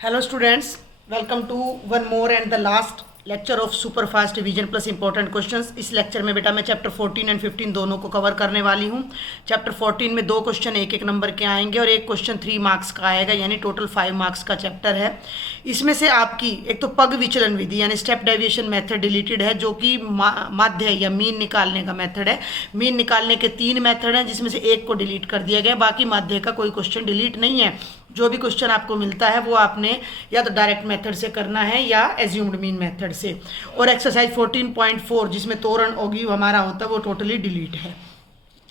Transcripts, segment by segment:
Hello students, welcome to one more and the last lecture of super fast revision plus important questions। इस lecture में बेटा मैं chapter 14 and 15 दोनों को cover करने वाली हूँ। चैप्टर 14 में दो क्वेश्चन एक एक नंबर के आएंगे और एक क्वेश्चन 3 मार्क्स का आएगा, यानी टोटल 5 मार्क्स का चैप्टर है। इसमें से आपकी एक तो पग विचलन विधि यानी स्टेप डेविएशन मेथड डिलीटेड है, जो कि माध्य या मीन निकालने का मेथड है। मीन निकालने के 3 मेथड हैं, जिसमें से एक को डिलीट कर दिया गया, बाकी माध्य का कोई क्वेश्चन डिलीट नहीं है। जो भी क्वेश्चन आपको मिलता है वो आपने या तो डायरेक्ट मेथड से करना है या एज्यूम्ड मीन मेथड से। और एक्सरसाइज 14.4 जिसमें तोरण ओगी हमारा होता है वो टोटली डिलीट है।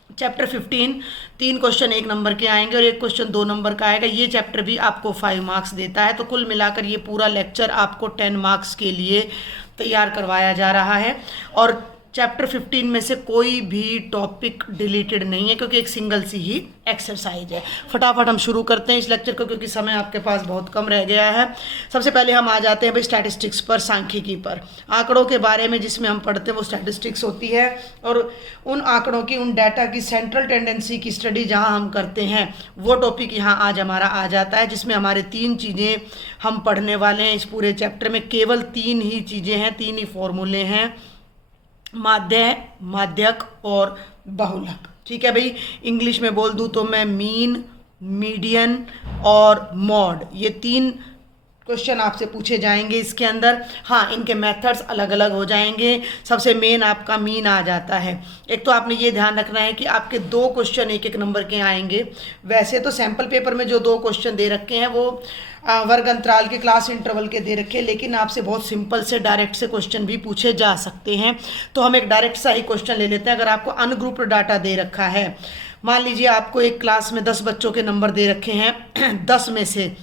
चैप्टर 15 3 क्वेश्चन 1 नंबर के आएंगे और एक क्वेश्चन 2 नंबर का आएगा। ये चैप्टर भी आपको 5 मार्क्स देता है, तो कुल मिलाकर ये पूरा लेक्चर आपको 10 मार्क्स के लिए तैयार करवाया जा रहा है। और चैप्टर 15 में से कोई भी टॉपिक डिलीटेड नहीं है, क्योंकि एक सिंगल सी ही एक्सरसाइज है। फटाफट हम शुरू करते हैं इस लेक्चर को, क्योंकि समय आपके पास बहुत कम रह गया है। सबसे पहले हम आ जाते हैं भाई स्टैटिस्टिक्स पर, सांख्यिकी पर। आंकड़ों के बारे में जिसमें हम पढ़ते हैं वो स्टैटिस्टिक्स होती है, और उन आंकड़ों की, उन डाटा की सेंट्रल टेंडेंसी की स्टडी जहाँ हम करते हैं वो टॉपिक यहाँ आज हमारा आ जाता है, जिसमें हमारे 3 चीज़ें हम पढ़ने वाले हैं। इस पूरे चैप्टर में केवल 3 ही चीज़ें हैं, 3 ही फॉर्मूले हैं, माध्य, माध्यक और बहुलक। ठीक है भाई, इंग्लिश में बोल दूँ तो मैं मीन, मीडियन और मॉड, ये 3 क्वेश्चन आपसे पूछे जाएंगे इसके अंदर। हाँ, इनके मेथड्स अलग अलग हो जाएंगे। सबसे मेन आपका मीन आ जाता है। एक तो आपने ये ध्यान रखना है कि आपके 2 क्वेश्चन 1 नंबर के आएंगे। वैसे तो सैम्पल पेपर में जो 2 क्वेश्चन दे रखे हैं वो वर्ग अंतराल के, क्लास इंटरवल के दे रखे हैं, लेकिन आपसे बहुत सिंपल से डायरेक्ट से क्वेश्चन भी पूछे जा सकते हैं। तो हम एक डायरेक्ट सा ही क्वेश्चन ले लेते हैं। अगर आपको अनग्रुप्ड डाटा दे रखा है, मान लीजिए आपको एक क्लास में 10 बच्चों के नंबर दे रखे हैं, 10 में से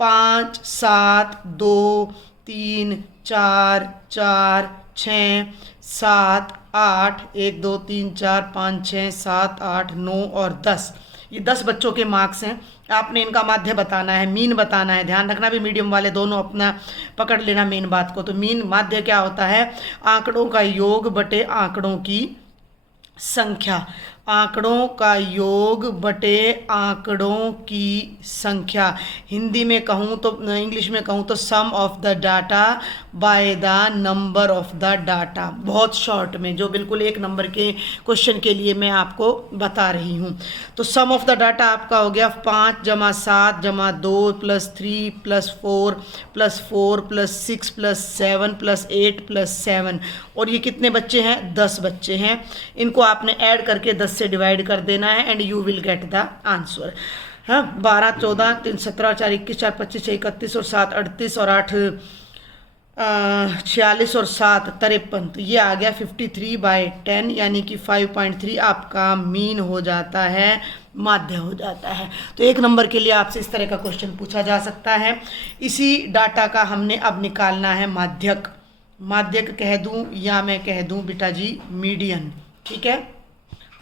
5, 7, 2, 3, 4, 4, 6, 7, 8, 1, 2, 3, 4, 5, 6, 7, 8, 9 और 10, ये 10 बच्चों के मार्क्स हैं। आपने इनका माध्य बताना है, मीन बताना है। ध्यान रखना भी, मीडियम वाले दोनों अपना पकड़ लेना मेन बात को। तो मीन माध्य क्या होता है? आंकड़ों का योग बटे आंकड़ों की संख्या। आंकड़ों का योग बटे आंकड़ों की संख्या। हिंदी में कहूँ तो, इंग्लिश में कहूँ तो sum of the data by the number of the data. बहुत शॉर्ट में, जो बिल्कुल 1 नंबर के क्वेश्चन के लिए मैं आपको बता रही हूँ। तो सम ऑफ द डाटा आपका हो गया 5 + 7 + 2 + 3 + 4 + 4 + 6 + 7 + 8 + 7। और ये कितने बच्चे हैं? 10 बच्चे हैं। इनको आपने ऐड करके 10 से डिवाइड कर देना है and you will get the answer. हाँ, 12, 14, 3, 17, 4, 21, 4, 25, 6, 31 और 7, 38 और 8, 46 और 7, 53। तो ये आ गया 53/10, यानी कि 5.3 आपका मीन हो जाता है, माध्य हो जाता है। तो 1 नंबर के लिए आपसे इस तरह का क्वेश्चन पूछा जा सकता है। इसी डाटा का हमने अब निकालना है माध्यक। माध्यक कह दूं या मैं कह दूं बेटा जी मीडियन। ठीक है,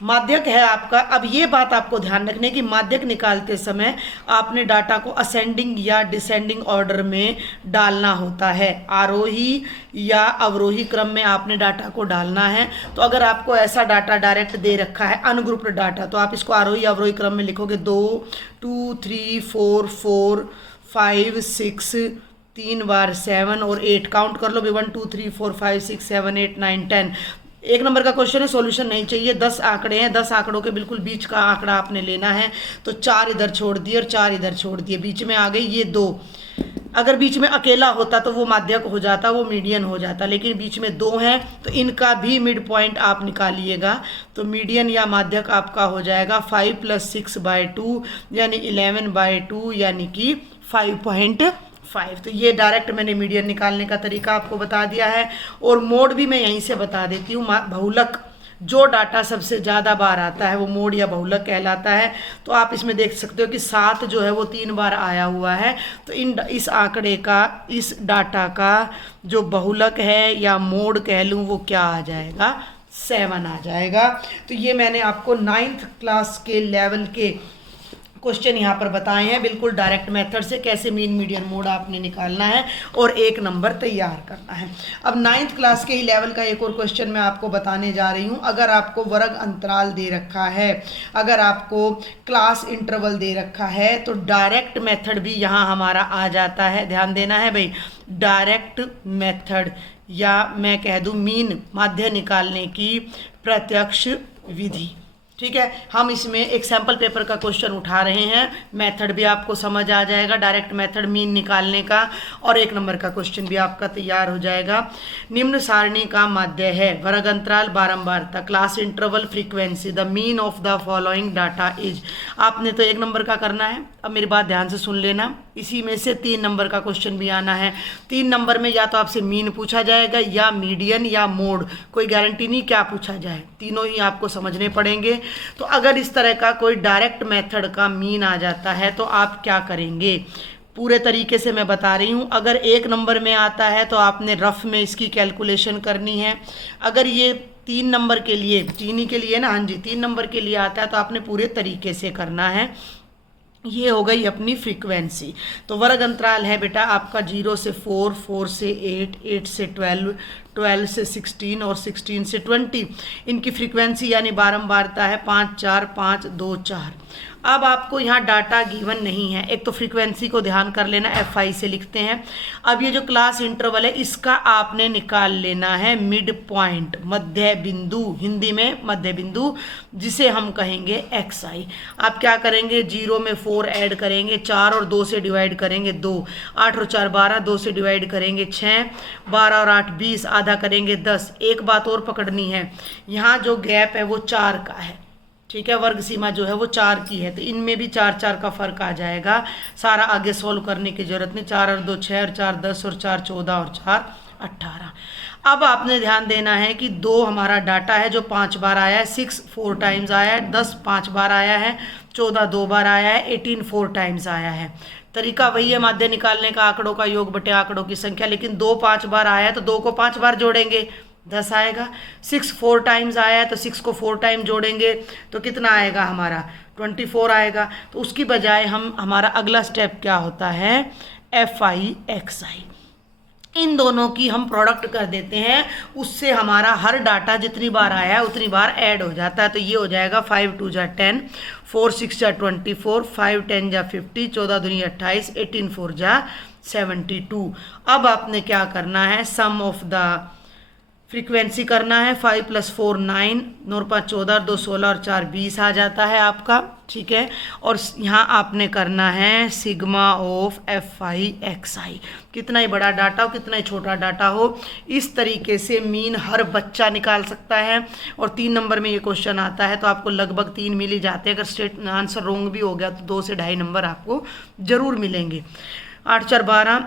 माध्यक है आपका। अब ये बात आपको ध्यान रखने की, माध्यक निकालते समय आपने डाटा को असेंडिंग या डिसेंडिंग ऑर्डर में डालना होता है। आरोही या अवरोही क्रम में आपने डाटा को डालना है। तो अगर आपको ऐसा डाटा डायरेक्ट दे रखा है अनग्रुप्ड डाटा, तो आप इसको आरोही अवरोही क्रम में लिखोगे। 2, 2, 3, 4, 4, 5, 6, 3 बार 7 और 8, काउंट कर लो भी, 1, 2, 3, 4, 5, 6, 7, 8, 9, 10। 1 नंबर का क्वेश्चन है, सॉल्यूशन नहीं चाहिए। 10 आंकड़े हैं, 10 आंकड़ों के बिल्कुल बीच का आंकड़ा आपने लेना है। तो 4 इधर छोड़ दिए और 4 इधर छोड़ दिए, बीच में आ गई ये 2। अगर बीच में अकेला होता तो वो माध्यक हो जाता, वो मीडियन हो जाता, लेकिन बीच में 2 हैं तो इनका भी मिड पॉइंट आप निकालिएगा। तो मीडियन या माध्यक आपका हो जाएगा 5 + 6/2 यानी 11/2, यानी कि 5.5। तो ये डायरेक्ट मैंने मीडियन निकालने का तरीका आपको बता दिया है। और मोड भी मैं यहीं से बता देती हूँ। बहुलक, जो डाटा सबसे ज़्यादा बार आता है वो मोड या बहुलक कहलाता है। तो आप इसमें देख सकते हो कि 7 जो है वो 3 बार आया हुआ है। तो इस आंकड़े का, इस डाटा का जो बहुलक है या मोड कह लूँ, वो क्या आ जाएगा? 7 आ जाएगा। तो ये मैंने आपको 9th क्लास के लेवल के क्वेश्चन यहाँ पर बताए हैं बिल्कुल डायरेक्ट मेथड से, कैसे मीन मीडियन मोड आपने निकालना है और 1 नंबर तैयार करना है। अब 9th क्लास के ही लेवल का एक और क्वेश्चन मैं आपको बताने जा रही हूँ। अगर आपको वर्ग अंतराल दे रखा है, अगर आपको क्लास इंटरवल दे रखा है, तो डायरेक्ट मेथड भी यहाँ हमारा आ जाता है। ध्यान देना है भाई, डायरेक्ट मेथड या मैं कह दूँ मीन माध्य निकालने की प्रत्यक्ष विधि। ठीक है, हम इसमें एक सैम्पल पेपर का क्वेश्चन उठा रहे हैं, मेथड भी आपको समझ आ जाएगा, डायरेक्ट मेथड मीन निकालने का, और 1 नंबर का क्वेश्चन भी आपका तैयार हो जाएगा। निम्न सारणी का माध्य है वर्ग अंतराल, बारंबारता, class interval, frequency, the mean of the following data is. आपने तो 1 नंबर का करना है। अब मेरी बात ध्यान से सुन लेना, इसी में से 3 नंबर का क्वेश्चन भी आना है। 3 नंबर में या तो आपसे मीन पूछा जाएगा या मीडियन या मोड, कोई गारंटी नहीं क्या पूछा जाए, तीनों ही आपको समझने पड़ेंगे। तो अगर इस तरह का कोई डायरेक्ट मेथड का मीन आ जाता है तो आप क्या करेंगे, पूरे तरीके से मैं बता रही हूँ। अगर 1 नंबर में आता है तो आपने रफ में इसकी कैलकुलेशन करनी है। अगर ये 3 नंबर के लिए, 3 ही के लिए ना, हाँ जी 3 नंबर के लिए आता है तो आपने पूरे तरीके से करना है। ये हो गई अपनी फ्रीक्वेंसी। तो वर्ग अंतराल है बेटा आपका 0 से 4, 4 से 8, 8 से 12, 12 से 16 और 16 से 20। इनकी फ्रीक्वेंसी यानी बारंबारता है 5, 4, 5, 2, 4। अब आपको यहाँ डाटा गिवन नहीं है। एक तो फ्रीक्वेंसी को ध्यान कर लेना, FI से लिखते हैं। अब ये जो क्लास इंटरवल है इसका आपने निकाल लेना है मिड पॉइंट, मध्य बिंदु, हिंदी में मध्य बिंदु, जिसे हम कहेंगे XI। आप क्या करेंगे, 0 में 4 ऐड करेंगे, 4 और 2 से डिवाइड करेंगे 2, 8 और 4 12, 2 से डिवाइड करेंगे 6, 12 और 8 20, आधा करेंगे 10। एक बात और पकड़नी है, यहाँ जो गैप है वो 4 का है। ठीक है, वर्ग सीमा जो है वो 4 की है, तो इनमें भी 4 4 का फर्क आ जाएगा। सारा आगे सोल्व करने की जरूरत नहीं। 4 और 2 6 और 4 10 और 4 14 और 4 18। अब आपने ध्यान देना है कि 2 हमारा डाटा है जो 5 बार आया है, 6 4 टाइम्स आया है, 10 5 बार आया है, 14 2 बार आया है, 18 4 टाइम्स आया है। तरीका वही है माध्य निकालने का, आंकड़ों का योग बटे आंकड़ों की संख्या, लेकिन 2 5 बार आया है तो 2 को 5 बार जोड़ेंगे 10 आएगा। 6 4 टाइम्स आया है तो 6 को 4 टाइम जोड़ेंगे तो कितना आएगा हमारा 24 आएगा। तो उसकी बजाय हमारा अगला स्टेप क्या होता है, FI XI, इन दोनों की हम प्रोडक्ट कर देते हैं। उससे हमारा हर डाटा जितनी बार आया है उतनी बार ऐड हो जाता है। तो ये हो जाएगा 5 2 जा 10, 4 6 जा 24, 5 10 जा 50, 14 दूनी 28, 18 4 जा 72। अब आपने क्या करना है, सम ऑफ द फ्रीक्वेंसी करना है। 5 + 4 9, 9 5 14, 2 16 और 4 20 आ जाता है आपका। ठीक है, और यहाँ आपने करना है सिग्मा ऑफ FI XI। कितना ही बड़ा डाटा हो, कितना ही छोटा डाटा हो, इस तरीके से मीन हर बच्चा निकाल सकता है। और 3 नंबर में ये क्वेश्चन आता है तो आपको लगभग 3 मिल ही जाते हैं। अगर स्ट्रेट आंसर रॉन्ग भी हो गया तो 2 से 2.5 नंबर आपको जरूर मिलेंगे। 8 4 12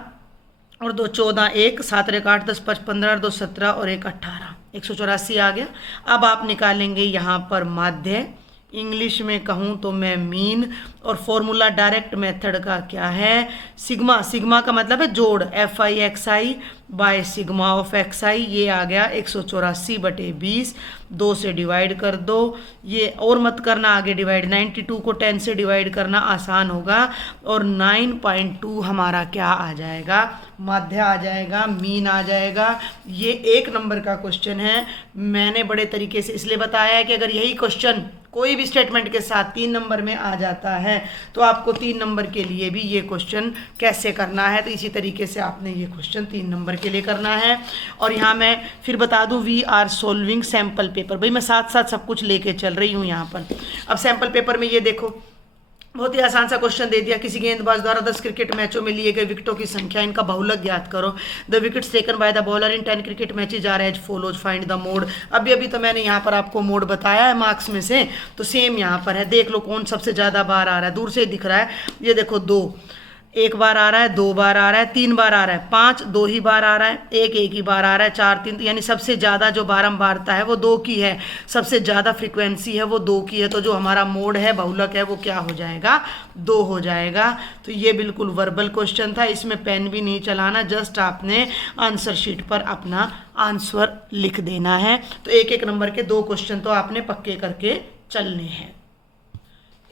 और 2 14, 1 7 1 8 10 5 15, 2 17 और 1 18, 184 आ गया। अब आप निकालेंगे यहाँ पर माध्य, इंग्लिश में कहूँ तो मैं मीन, और फॉर्मूला डायरेक्ट मेथड का क्या है, सिग्मा। सिग्मा का मतलब है जोड़, FI XI by sigma of XI। ये आ गया 184/20, 2 से डिवाइड कर दो। ये और मत करना आगे डिवाइड, 92 को 10 से डिवाइड करना आसान होगा। और 9.2 हमारा क्या आ जाएगा, माध्य आ जाएगा, मीन आ जाएगा। ये 1 नंबर का क्वेश्चन है। मैंने बड़े तरीके से इसलिए बताया है कि अगर यही क्वेश्चन कोई भी स्टेटमेंट के साथ 3 नंबर में आ जाता है तो आपको 3 नंबर के लिए भी ये क्वेश्चन कैसे करना है, तो इसी तरीके से आपने ये क्वेश्चन 3 नंबर के लिए करना है। और यहाँ मैं फिर बता दूँ, we are solving sample paper. भाई मैं साथ साथ सब कुछ लेके चल रही हूँ यहाँ पर। अब सैम्पल पेपर में ये देखो, बहुत ही आसान सा क्वेश्चन दे दिया, किसी गेंदबाज द्वारा 10 क्रिकेट मैचों में लिए गए विकेटों की संख्या, इनका बहुलक ज्ञात करो। The wickets taken by the bowler in 10 cricket matches are as follows, find the mode. अभी तो मैंने यहाँ पर आपको मोड बताया है मार्क्स में से, तो सेम यहाँ पर है। देख लो कौन सबसे ज़्यादा बार आ रहा है, दूर से दिख रहा है। ये देखो 2 1 बार आ रहा है, 2 बार आ रहा है, 3 बार आ रहा है, 5 2 ही बार आ रहा है, 1 1 ही बार आ रहा है, 4 3, यानी सबसे ज़्यादा जो बारंबारता है वो 2 की है, सबसे ज़्यादा फ्रीक्वेंसी है वो 2 की है। तो जो हमारा मोड है, बहुलक है, वो क्या हो जाएगा, 2 हो जाएगा। तो ये बिल्कुल वर्बल क्वेश्चन था, इसमें पेन भी नहीं चलाना, जस्ट आपने आंसर शीट पर अपना आंसर लिख देना है। तो 1 1 नंबर के 2 क्वेश्चन तो आपने पक्के करके चलने हैं।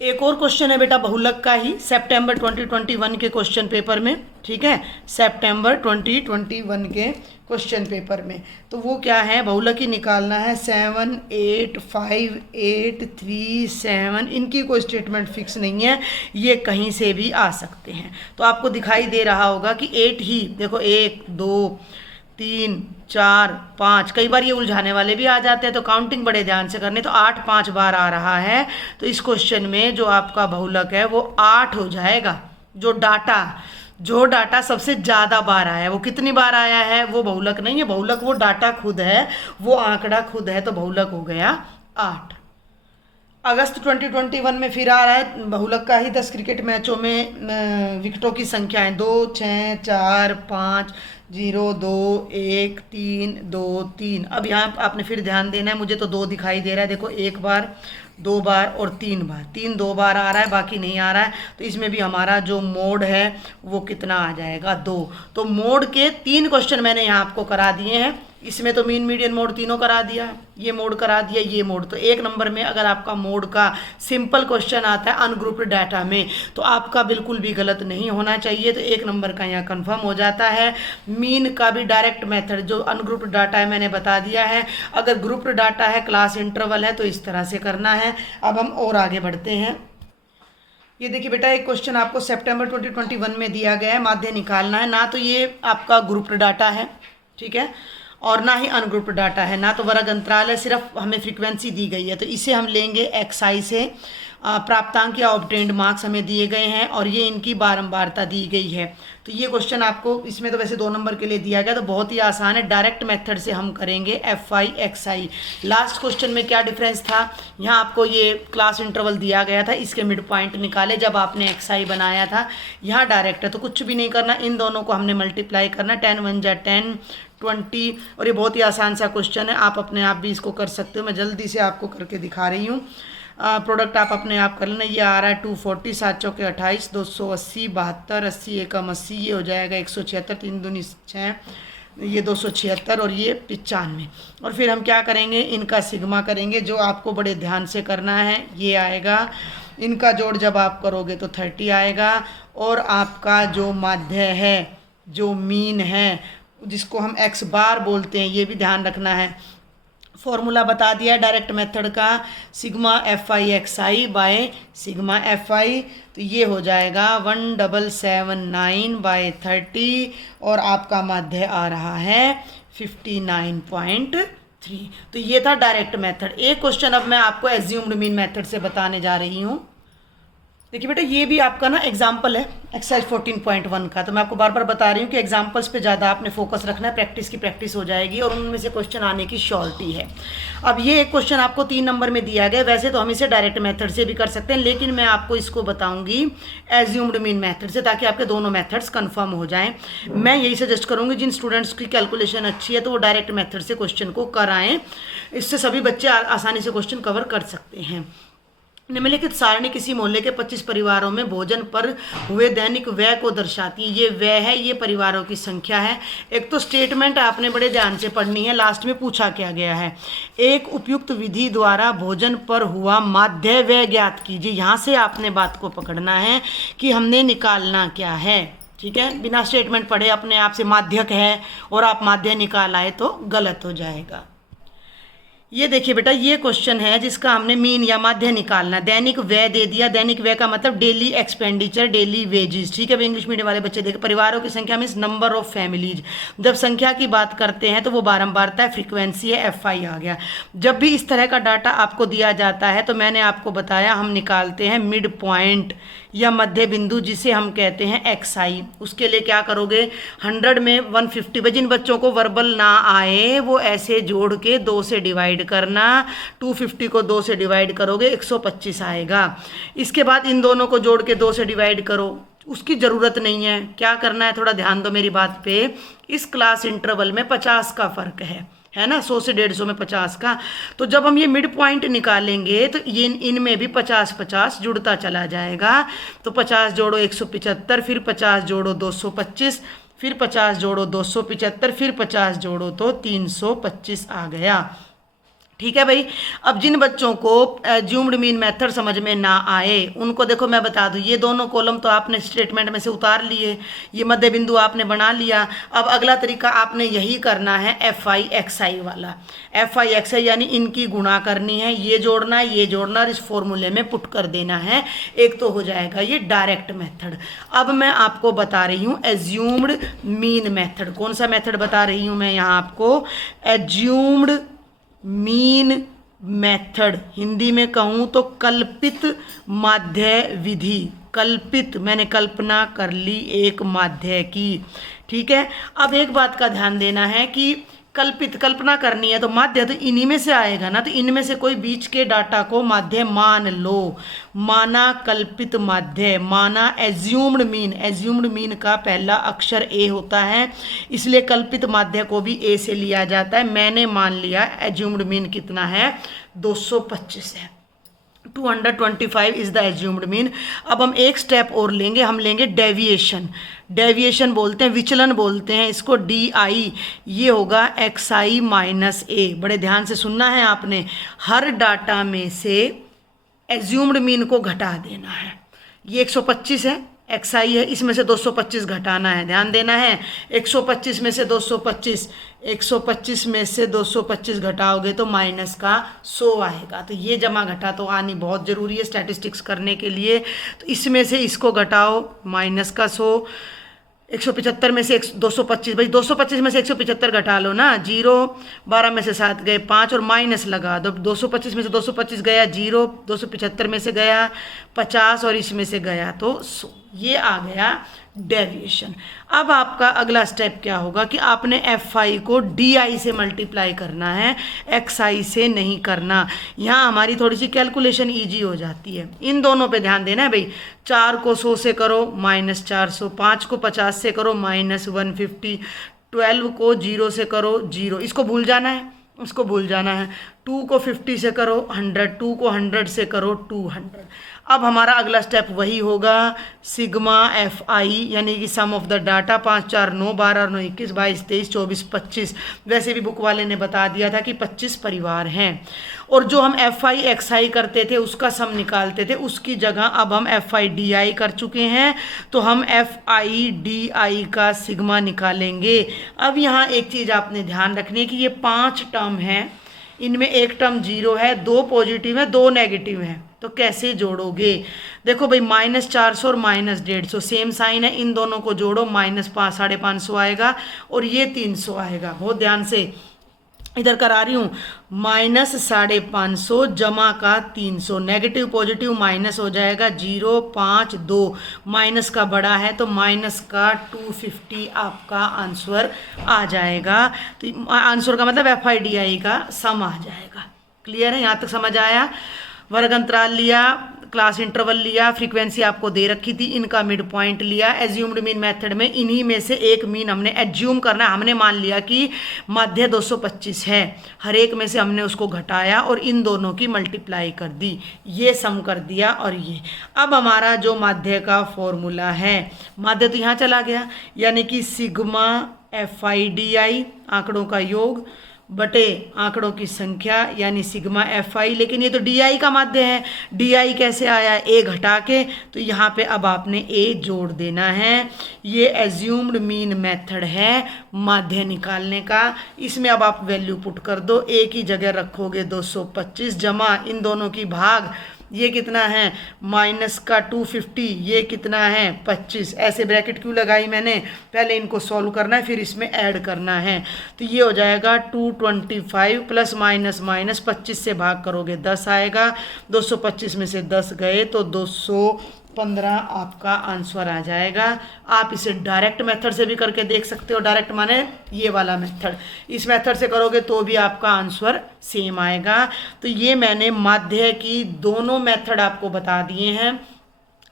एक और क्वेश्चन है बेटा बहुलक का ही, सितंबर 2021 के क्वेश्चन पेपर में, ठीक है, सितंबर 2021 के क्वेश्चन पेपर में। तो वो क्या है, बहुलक ही निकालना है। 7, 8, 5, 8, 3, 7, इनकी कोई स्टेटमेंट फिक्स नहीं है, ये कहीं से भी आ सकते हैं। तो आपको दिखाई दे रहा होगा कि 8 ही, देखो 1, 2, 3, 4, 5, कई बार ये उलझाने वाले भी आ जाते हैं, तो काउंटिंग बड़े ध्यान से करने। तो 8 5 बार आ रहा है, तो इस क्वेश्चन में जो आपका बहुलक है वो 8 हो जाएगा। जो डाटा सबसे ज़्यादा बार आया है, वो कितनी बार आया है, वो बहुलक नहीं है। बहुलक वो डाटा खुद है, वो आंकड़ा खुद है, तो बहुलक हो गया 8। अगस्त 2021 में फिर आ रहा है बहुलक का ही। 10 क्रिकेट मैचों में विकेटों की संख्या है 2, 6, 4, 5, 0, 2, 1, 3, 2, 3। अब यहाँ आपने फिर ध्यान देना है, मुझे तो 2 दिखाई दे रहा है, देखो 1 बार, 2 बार और 3 बार। 3 2 बार आ रहा है, बाकी नहीं आ रहा है। तो इसमें भी हमारा जो मोड है वो कितना आ जाएगा, 2। तो मोड के 3 क्वेश्चन मैंने यहाँ आपको करा दिए हैं। इसमें तो मीन मीडियन मोड तीनों करा दिया, ये मोड करा दिया, ये मोड। तो 1 नंबर में अगर आपका मोड का सिंपल क्वेश्चन आता है अनग्रुप्ड डाटा में, तो आपका बिल्कुल भी गलत नहीं होना चाहिए। तो 1 नंबर का यहाँ कंफर्म हो जाता है। मीन का भी डायरेक्ट मेथड जो अनग्रुप्ड डाटा है मैंने बता दिया है। अगर ग्रुप्ड डाटा है, क्लास इंटरवल है, तो इस तरह से करना है। अब हम और आगे बढ़ते हैं। ये देखिए बेटा, एक क्वेश्चन आपको सितंबर 2021 में दिया गया है, माध्य निकालना है। ना तो ये आपका ग्रुप्ड डाटा है, ठीक है, और ना ही अनग्रुप्ड डाटा है, ना तो वर्ग अंतराल है, सिर्फ हमें फ्रीक्वेंसी दी गई है। तो इसे हम लेंगे XI से। प्राप्तांक या ऑब्टेन्ड मार्क्स हमें दिए गए हैं और ये इनकी बारंबारता दी गई है। तो ये क्वेश्चन आपको इसमें तो वैसे 2 नंबर के लिए दिया गया, तो बहुत ही आसान है। डायरेक्ट मेथड से हम करेंगे FI XI। लास्ट क्वेश्चन में क्या डिफरेंस था, यहाँ आपको ये क्लास इंटरवल दिया गया था, इसके मिड पॉइंट निकाले जब आपने XI बनाया था। यहाँ डायरेक्ट है, तो कुछ भी नहीं करना, इन दोनों को हमने मल्टीप्लाई करना। 10 1 जा 10, 20। और ये बहुत ही आसान सा क्वेश्चन है, आप अपने आप भी इसको कर सकते हो। मैं जल्दी से आपको करके दिखा रही हूँ। प्रोडक्ट आप अपने आप कर लेना। ये आ रहा है 240, 7 चौके 28, 280, 72, 80 एकम 80, ये हो जाएगा 176, 3 दूनी 6, ये 276 और ये 95। और फिर हम क्या करेंगे, इनका सिग्मा करेंगे, जो आपको बड़े ध्यान से करना है। ये आएगा, इनका जोड़ जब आप करोगे तो 30 आएगा। और आपका जो माध्य है, जो मीन है, जिसको हम x बार बोलते हैं, ये भी ध्यान रखना है। फॉर्मूला बता दिया डायरेक्ट मेथड का, sigma FI XI by sigma FI। तो ये हो जाएगा 1779/30 और आपका माध्य आ रहा है 59.3। तो ये था डायरेक्ट मेथड। एक क्वेश्चन अब मैं आपको एज्यूम्ड मीन मेथड से बताने जा रही हूँ। देखिए बेटा, ये भी आपका ना एग्जाम्पल है एक्सरसाइज 14.1 का। तो मैं आपको बार बार बता रही हूँ कि एग्जाम्पल्स पे ज़्यादा आपने फोकस रखना है, प्रैक्टिस की प्रैक्टिस हो जाएगी और उनमें से क्वेश्चन आने की श्योरिटी है। अब ये एक क्वेश्चन आपको 3 नंबर में दिया गया। वैसे तो हम इसे डायरेक्ट मेथड से भी कर सकते हैं, लेकिन मैं आपको इसको बताऊंगी एज्यूम्ड मीन मेथड से, ताकि आपके दोनों मेथड्स कन्फर्म हो जाएँ। मैं यही सजेस्ट करूँगी, जिन स्टूडेंट्स की कैलकुलेशन अच्छी है तो वो डायरेक्ट मेथड से क्वेश्चन को कराएँ। इससे सभी बच्चे आसानी से क्वेश्चन कवर कर सकते हैं। निम्नलिखित सारणी किसी मोहल्ले के 25 परिवारों में भोजन पर हुए दैनिक व्यय को दर्शाती है। ये व्यय है, ये परिवारों की संख्या है। एक तो स्टेटमेंट आपने बड़े ध्यान से पढ़नी है, लास्ट में पूछा क्या गया है। एक उपयुक्त विधि द्वारा भोजन पर हुआ माध्य व्यय ज्ञात कीजिए। यहाँ से आपने बात को पकड़ना है कि हमने निकालना क्या है, ठीक है। बिना स्टेटमेंट पढ़े अपने आप से माध्यक है और आप माध्य निकाल आए तो गलत हो जाएगा। ये देखिए बेटा, ये क्वेश्चन है जिसका हमने मीन या माध्य निकालना। दैनिक व्यय दे दिया, दैनिक व्यय का मतलब डेली एक्सपेंडिचर, डेली वेजेस, ठीक है। इंग्लिश मीडियम वाले बच्चे देखें, परिवारों की संख्या मीन्स नंबर ऑफ फैमिलीज। जब संख्या की बात करते हैं तो वो बारंबारता है, फ्रीक्वेंसी है, FI आ गया। जब भी इस तरह का डाटा आपको दिया जाता है तो मैंने आपको बताया हम निकालते हैं मिड पॉइंट या मध्य बिंदु, जिसे हम कहते हैं XI। उसके लिए क्या करोगे, 100 में 150, जिन बच्चों को वर्बल ना आए वो ऐसे जोड़ के 2 से डिवाइड करना। 250 को 2 से डिवाइड करोगे 125 आएगा। इसके बाद इन दोनों को जोड़ के 2 से डिवाइड करो, उसकी ज़रूरत नहीं है। क्या करना है, थोड़ा ध्यान दो मेरी बात पे। इस क्लास इंटरवल में 50 का फ़र्क है ना, 100 से 150 में 50 का। तो जब हम ये मिड पॉइंट निकालेंगे तो ये इनमें भी 50-50 जुड़ता चला जाएगा। तो 50 जोड़ो 175, फिर 50 जोड़ो 225, फिर 50 जोड़ो 275, फिर 50 जोड़ो तो 325 आ गया। ठीक है भाई। अब जिन बच्चों को एज्यूम्ड मीन मेथड समझ में ना आए उनको देखो मैं बता दूं, ये दोनों कॉलम तो आपने स्टेटमेंट में से उतार लिए, ये मध्य बिंदु आपने बना लिया। अब अगला तरीका आपने यही करना है एफ आई एक्स आई वाला। एफ आई एक्स आई यानी इनकी गुणा करनी है, ये जोड़ना है, ये जोड़ना और इस फॉर्मूले में पुट कर देना है। एक तो हो जाएगा ये डायरेक्ट मेथड। अब मैं आपको बता रही हूँ एज्यूम्ड मीन मेथड। कौन सा मेथड बता रही हूँ मैं यहाँ आपको? Assumed mean method. हिंदी में कहूँ तो कल्पित माध्य विधि। कल्पित मैंने कल्पना कर ली एक माध्य की। ठीक है। अब एक बात का ध्यान देना है कि कल्पित कल्पना करनी है तो माध्य तो इन्हीं में से आएगा ना, तो इनमें से कोई बीच के डाटा को माध्य मान लो। माना कल्पित माध्य, माना एज्यूम्ड मीन। एज्यूम्ड मीन का पहला अक्षर ए होता है, इसलिए कल्पित माध्य को भी ए से लिया जाता है। मैंने मान लिया एज्यूम्ड मीन कितना है? 225 है। 225 इज द एज्यूम्ड मीन। अब हम एक स्टेप और लेंगे, हम लेंगे डेविएशन। डेविएशन बोलते हैं, विचलन बोलते हैं इसको, डी आई। ये होगा एक्स आई माइनस ए। बड़े ध्यान से सुनना है आपने। हर डाटा में से एज्यूम्ड मीन को घटा देना है। ये 125 है, एक्स आई है, इसमें से 225 घटाना है। ध्यान देना है, 125 में से 225, 125 में से 225 घटाओगे तो माइनस का 100 आएगा। तो ये जमा घटा तो आनी बहुत ज़रूरी है स्टैटिस्टिक्स करने के लिए। तो इसमें से इसको घटाओ, माइनस का 100। 175 में से 225, भाई 225 में से 175 घटा लो ना, 0, 12 में से 7 गए 5 और माइनस लगा दो। 225 में से 225 गया 0, 275 में से गया 50 और इसमें से गया तो 100। ये आ गया डेविएशन। अब आपका अगला स्टेप क्या होगा कि आपने एफ आई को डी आई से मल्टीप्लाई करना है, एक्स आई से नहीं करना। यहाँ हमारी थोड़ी सी कैलकुलेशन ईजी हो जाती है। इन दोनों पे ध्यान देना है भाई। 4 को 100 से करो माइनस 400, 5 को 50 से करो माइनस 150, 12 को 0 से करो 0, इसको भूल जाना है, उसको भूल जाना है। 2 को 50 से करो 100, 2 को 100 से करो 200। अब हमारा अगला स्टेप वही होगा, सिग्मा एफ आई यानी कि सम ऑफ द डाटा। 5 4 9 12 9 21 22 23 24 25। वैसे भी बुक वाले ने बता दिया था कि 25 परिवार हैं। और जो हम एफ आई एक्स आई करते थे उसका सम निकालते थे, उसकी जगह अब हम एफ आई डी आई कर चुके हैं, तो हम एफ आई डी आई का सिग्मा निकालेंगे। अब यहाँ एक चीज़ आपने ध्यान रखनी कि ये 5 टर्म हैं, इनमें एक टर्म 0 है, 2 पॉजिटिव है, 2 नेगेटिव है। तो कैसे जोड़ोगे? देखो भाई, माइनस 400 और माइनस 150 सेम साइन है, इन दोनों को जोड़ो, माइनस 550 आएगा और ये 300 आएगा। बहुत ध्यान से इधर करा रही हूँ, माइनस 550 जमा का 300, नेगेटिव पॉजिटिव माइनस हो जाएगा 0 5 2, माइनस का बड़ा है तो माइनस का 250 आपका आंसर आ जाएगा। तो आंसर का मतलब एफ आई डी आई का सम आ जाएगा। क्लियर है? यहाँ तक समझ आया? वर्ग अंतराल लिया, क्लास इंटरवल लिया, फ्रीक्वेंसी आपको दे रखी थी, इनका मिड पॉइंट लिया। एज्यूम्ड मीन मेथड में इन्हीं में से एक मीन हमने एज्यूम करना है। हमने मान लिया कि माध्य 225 है, हर एक में से हमने उसको घटाया और इन दोनों की मल्टीप्लाई कर दी, ये सम कर दिया। और ये अब हमारा जो माध्य का फॉर्मूला है, माध्य तो यहाँ चला गया, यानी कि sigma F I D I आंकड़ों का योग बटे आंकड़ों की संख्या यानी सिग्मा एफ आई। लेकिन ये तो डी आई का माध्य है, डी आई कैसे आया? ए घटा के, तो यहाँ पे अब आपने ए जोड़ देना है। ये एज्यूम्ड मीन मेथड है माध्य निकालने का। इसमें अब आप वैल्यू पुट कर दो, ए की जगह रखोगे 225 जमा इन दोनों की भाग, ये कितना है? माइनस का 250, ये कितना है? 25। ऐसे ब्रैकेट क्यों लगाई मैंने? पहले इनको सॉल्व करना है फिर इसमें ऐड करना है। तो ये हो जाएगा 225 प्लस माइनस माइनस 25 से भाग करोगे 10 आएगा, 225 में से 10 गए तो 215 आपका आंसर आ जाएगा। आप इसे डायरेक्ट मेथड से भी करके देख सकते हो। डायरेक्ट माने ये वाला मेथड, इस मेथड से करोगे तो भी आपका आंसर सेम आएगा। तो ये मैंने माध्य की दोनों मेथड आपको बता दिए हैं।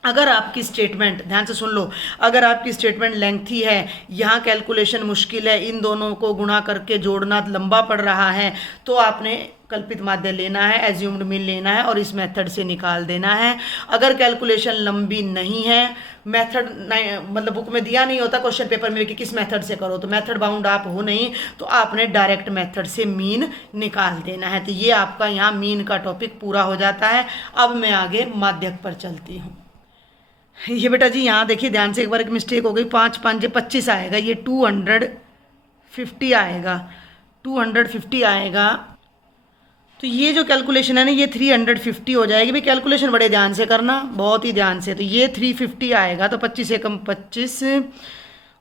अगर आपकी स्टेटमेंट, ध्यान से सुन लो, अगर आपकी स्टेटमेंट लेंथी है, यहाँ कैलकुलेशन मुश्किल है, इन दोनों को गुणा करके जोड़ना लंबा पड़ रहा है, तो आपने कल्पित माध्य लेना है, एज्यूम्ड मीन लेना है और इस मेथड से निकाल देना है। अगर कैलकुलेशन लंबी नहीं है, मेथड नहीं मतलब बुक में दिया नहीं होता क्वेश्चन पेपर में कि किस मेथड से करो, तो मेथड बाउंड आप हो नहीं, तो आपने डायरेक्ट मेथड से मीन निकाल देना है। तो ये आपका यहाँ मीन का टॉपिक पूरा हो जाता है। अब मैं आगे माध्यक पर चलती हूँ। ये बेटा जी यहाँ देखिए ध्यान से, एक बार एक मिस्टेक हो गई, 5 5 25 आएगा, ये 250 आएगा, 250 आएगा। तो ये जो कैलकुलेशन है ना ये 350 हो जाएगी। भाई कैलकुलेशन बड़े ध्यान से करना, बहुत ही ध्यान से। तो ये 350 आएगा, तो 25 एकम 25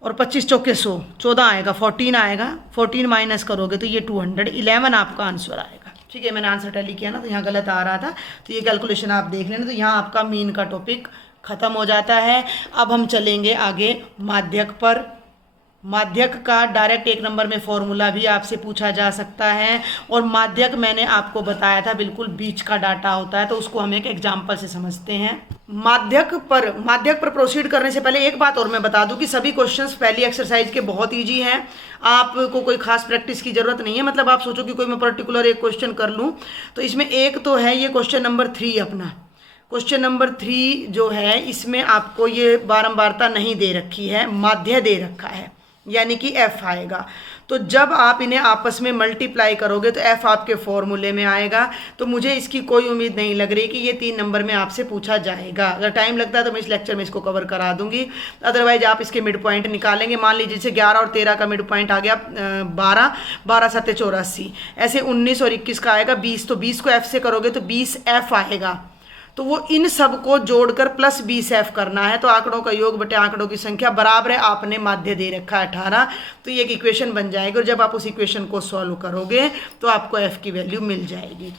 और 25 चौके 100, 14 आएगा, 14 आएगा, 14 माइनस करोगे तो ये 211 आपका आंसर आएगा। ठीक है, मैंने आंसर टैली किया ना, तो यहाँ गलत आ रहा था, तो ये कैलकुलेशन आप देख लेना। तो यहाँ आपका मीन का टॉपिक खत्म हो जाता है। अब हम चलेंगे आगे माध्यक पर। माध्यक का डायरेक्ट 1 नंबर में फॉर्मूला भी आपसे पूछा जा सकता है, और माध्यक मैंने आपको बताया था बिल्कुल बीच का डाटा होता है, तो उसको हम एक एग्जाम्पल से समझते हैं। माध्यक पर प्रोसीड करने से पहले एक बात और मैं बता दूं कि सभी क्वेश्चंस पहली एक्सरसाइज के बहुत इजी हैं, आपको कोई खास प्रैक्टिस की जरूरत नहीं है। मतलब आप सोचो कि कोई मैं पर्टिकुलर एक क्वेश्चन कर लूँ, तो इसमें एक तो है ये क्वेश्चन नंबर 3 अपना। क्वेश्चन नंबर 3 जो है इसमें आपको ये बारंबारता नहीं दे रखी है, माध्य दे रखा है, यानी कि f आएगा। तो जब आप इन्हें आपस में मल्टीप्लाई करोगे तो f आपके फॉर्मूले में आएगा। तो मुझे इसकी कोई उम्मीद नहीं लग रही कि ये 3 नंबर में आपसे पूछा जाएगा। अगर टाइम लगता है तो मैं इस लेक्चर में इसको कवर करा दूंगी, अदरवाइज आप इसके मिड पॉइंट निकालेंगे। मान लीजिए जैसे 11 और 13 का मिड पॉइंट आ गया 12, 12 7 84, ऐसे 19 और 21 का आएगा 20, तो 20 को f से करोगे तो 20f आएगा। तो वो इन सब को जोड़कर प्लस 20f करना है। तो आंकड़ों का योग बटे आंकड़ों की संख्या बराबर है, आपने माध्य दे रखा है 18, तो ये एक इक्वेशन बन जाएगी। और जब आप उस इक्वेशन को सॉल्व करोगे तो आपको f की वैल्यू मिल जाएगी।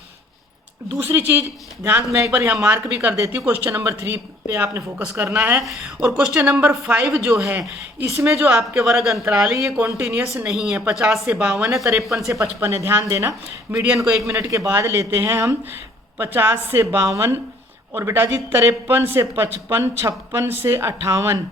दूसरी चीज़ ध्यान, मैं एक बार यहाँ मार्क भी कर देती हूँ, क्वेश्चन नंबर 3 पे आपने फोकस करना है। और क्वेश्चन नंबर 5 जो है इसमें जो आपके वर्ग अंतराल है ये कॉन्टिन्यूस नहीं है, 50 से 52 है, 53 से 55 है। ध्यान देना, मीडियन को 1 मिनट के बाद लेते हैं हम। 50 से 52 और बेटा जी 53 से 55, 56 से 58,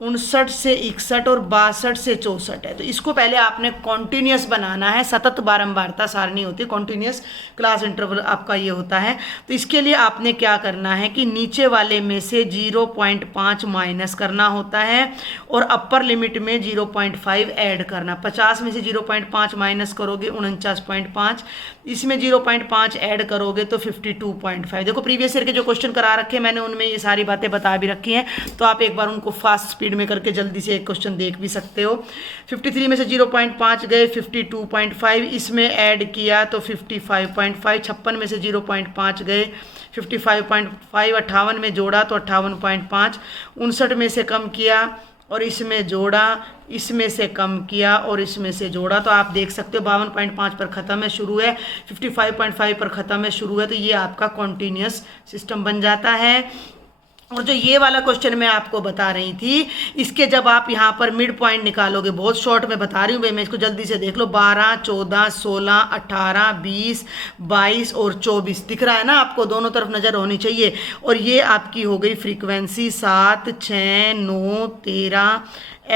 59 से 61 और 62 से 64 है। तो इसको पहले आपने कॉन्टिन्यूस बनाना है, सतत बारंबारता सारणी होती है, कॉन्टिन्यूस क्लास इंटरवल आपका ये होता है। तो इसके लिए आपने क्या करना है कि नीचे वाले में से 0.5 माइनस करना होता है और अपर लिमिट में 0.5 ऐड करना। 50 में से 0.5 माइनस करोगे 49.5, इसमें 0.5 ऐड करोगे तो 52.5। देखो प्रीवियस ईयर के जो क्वेश्चन करा रखे मैंने उनमें ये सारी बातें बता भी रखी हैं, तो आप एक बार उनको फास्ट स्पीड में करके जल्दी से एक क्वेश्चन देख भी सकते हो। 53 में से 0.5 गए 52.5, इसमें ऐड किया तो 55.5, 56 में से 0.5 गए 55.5, 58 में जोड़ा तो 58.5, 59 में से कम किया और इसमें जोड़ा, इसमें से कम किया और इसमें से जोड़ा, तो आप देख सकते हो 52.5 पर ख़त्म है, शुरू है 55.5 पर ख़त्म है, शुरू है। तो ये आपका कॉन्टिन्यूस सिस्टम बन जाता है। और जो ये वाला क्वेश्चन मैं आपको बता रही थी, इसके जब आप यहाँ पर मिड पॉइंट निकालोगे, बहुत शॉर्ट में बता रही हूँ भाई, मैं इसको जल्दी से देख लो। 12, 14, 16, 18, 20, 22 और 24 दिख रहा है ना आपको, दोनों तरफ नज़र होनी चाहिए। और ये आपकी हो गई फ्रीक्वेंसी 7, 6, 9, 13,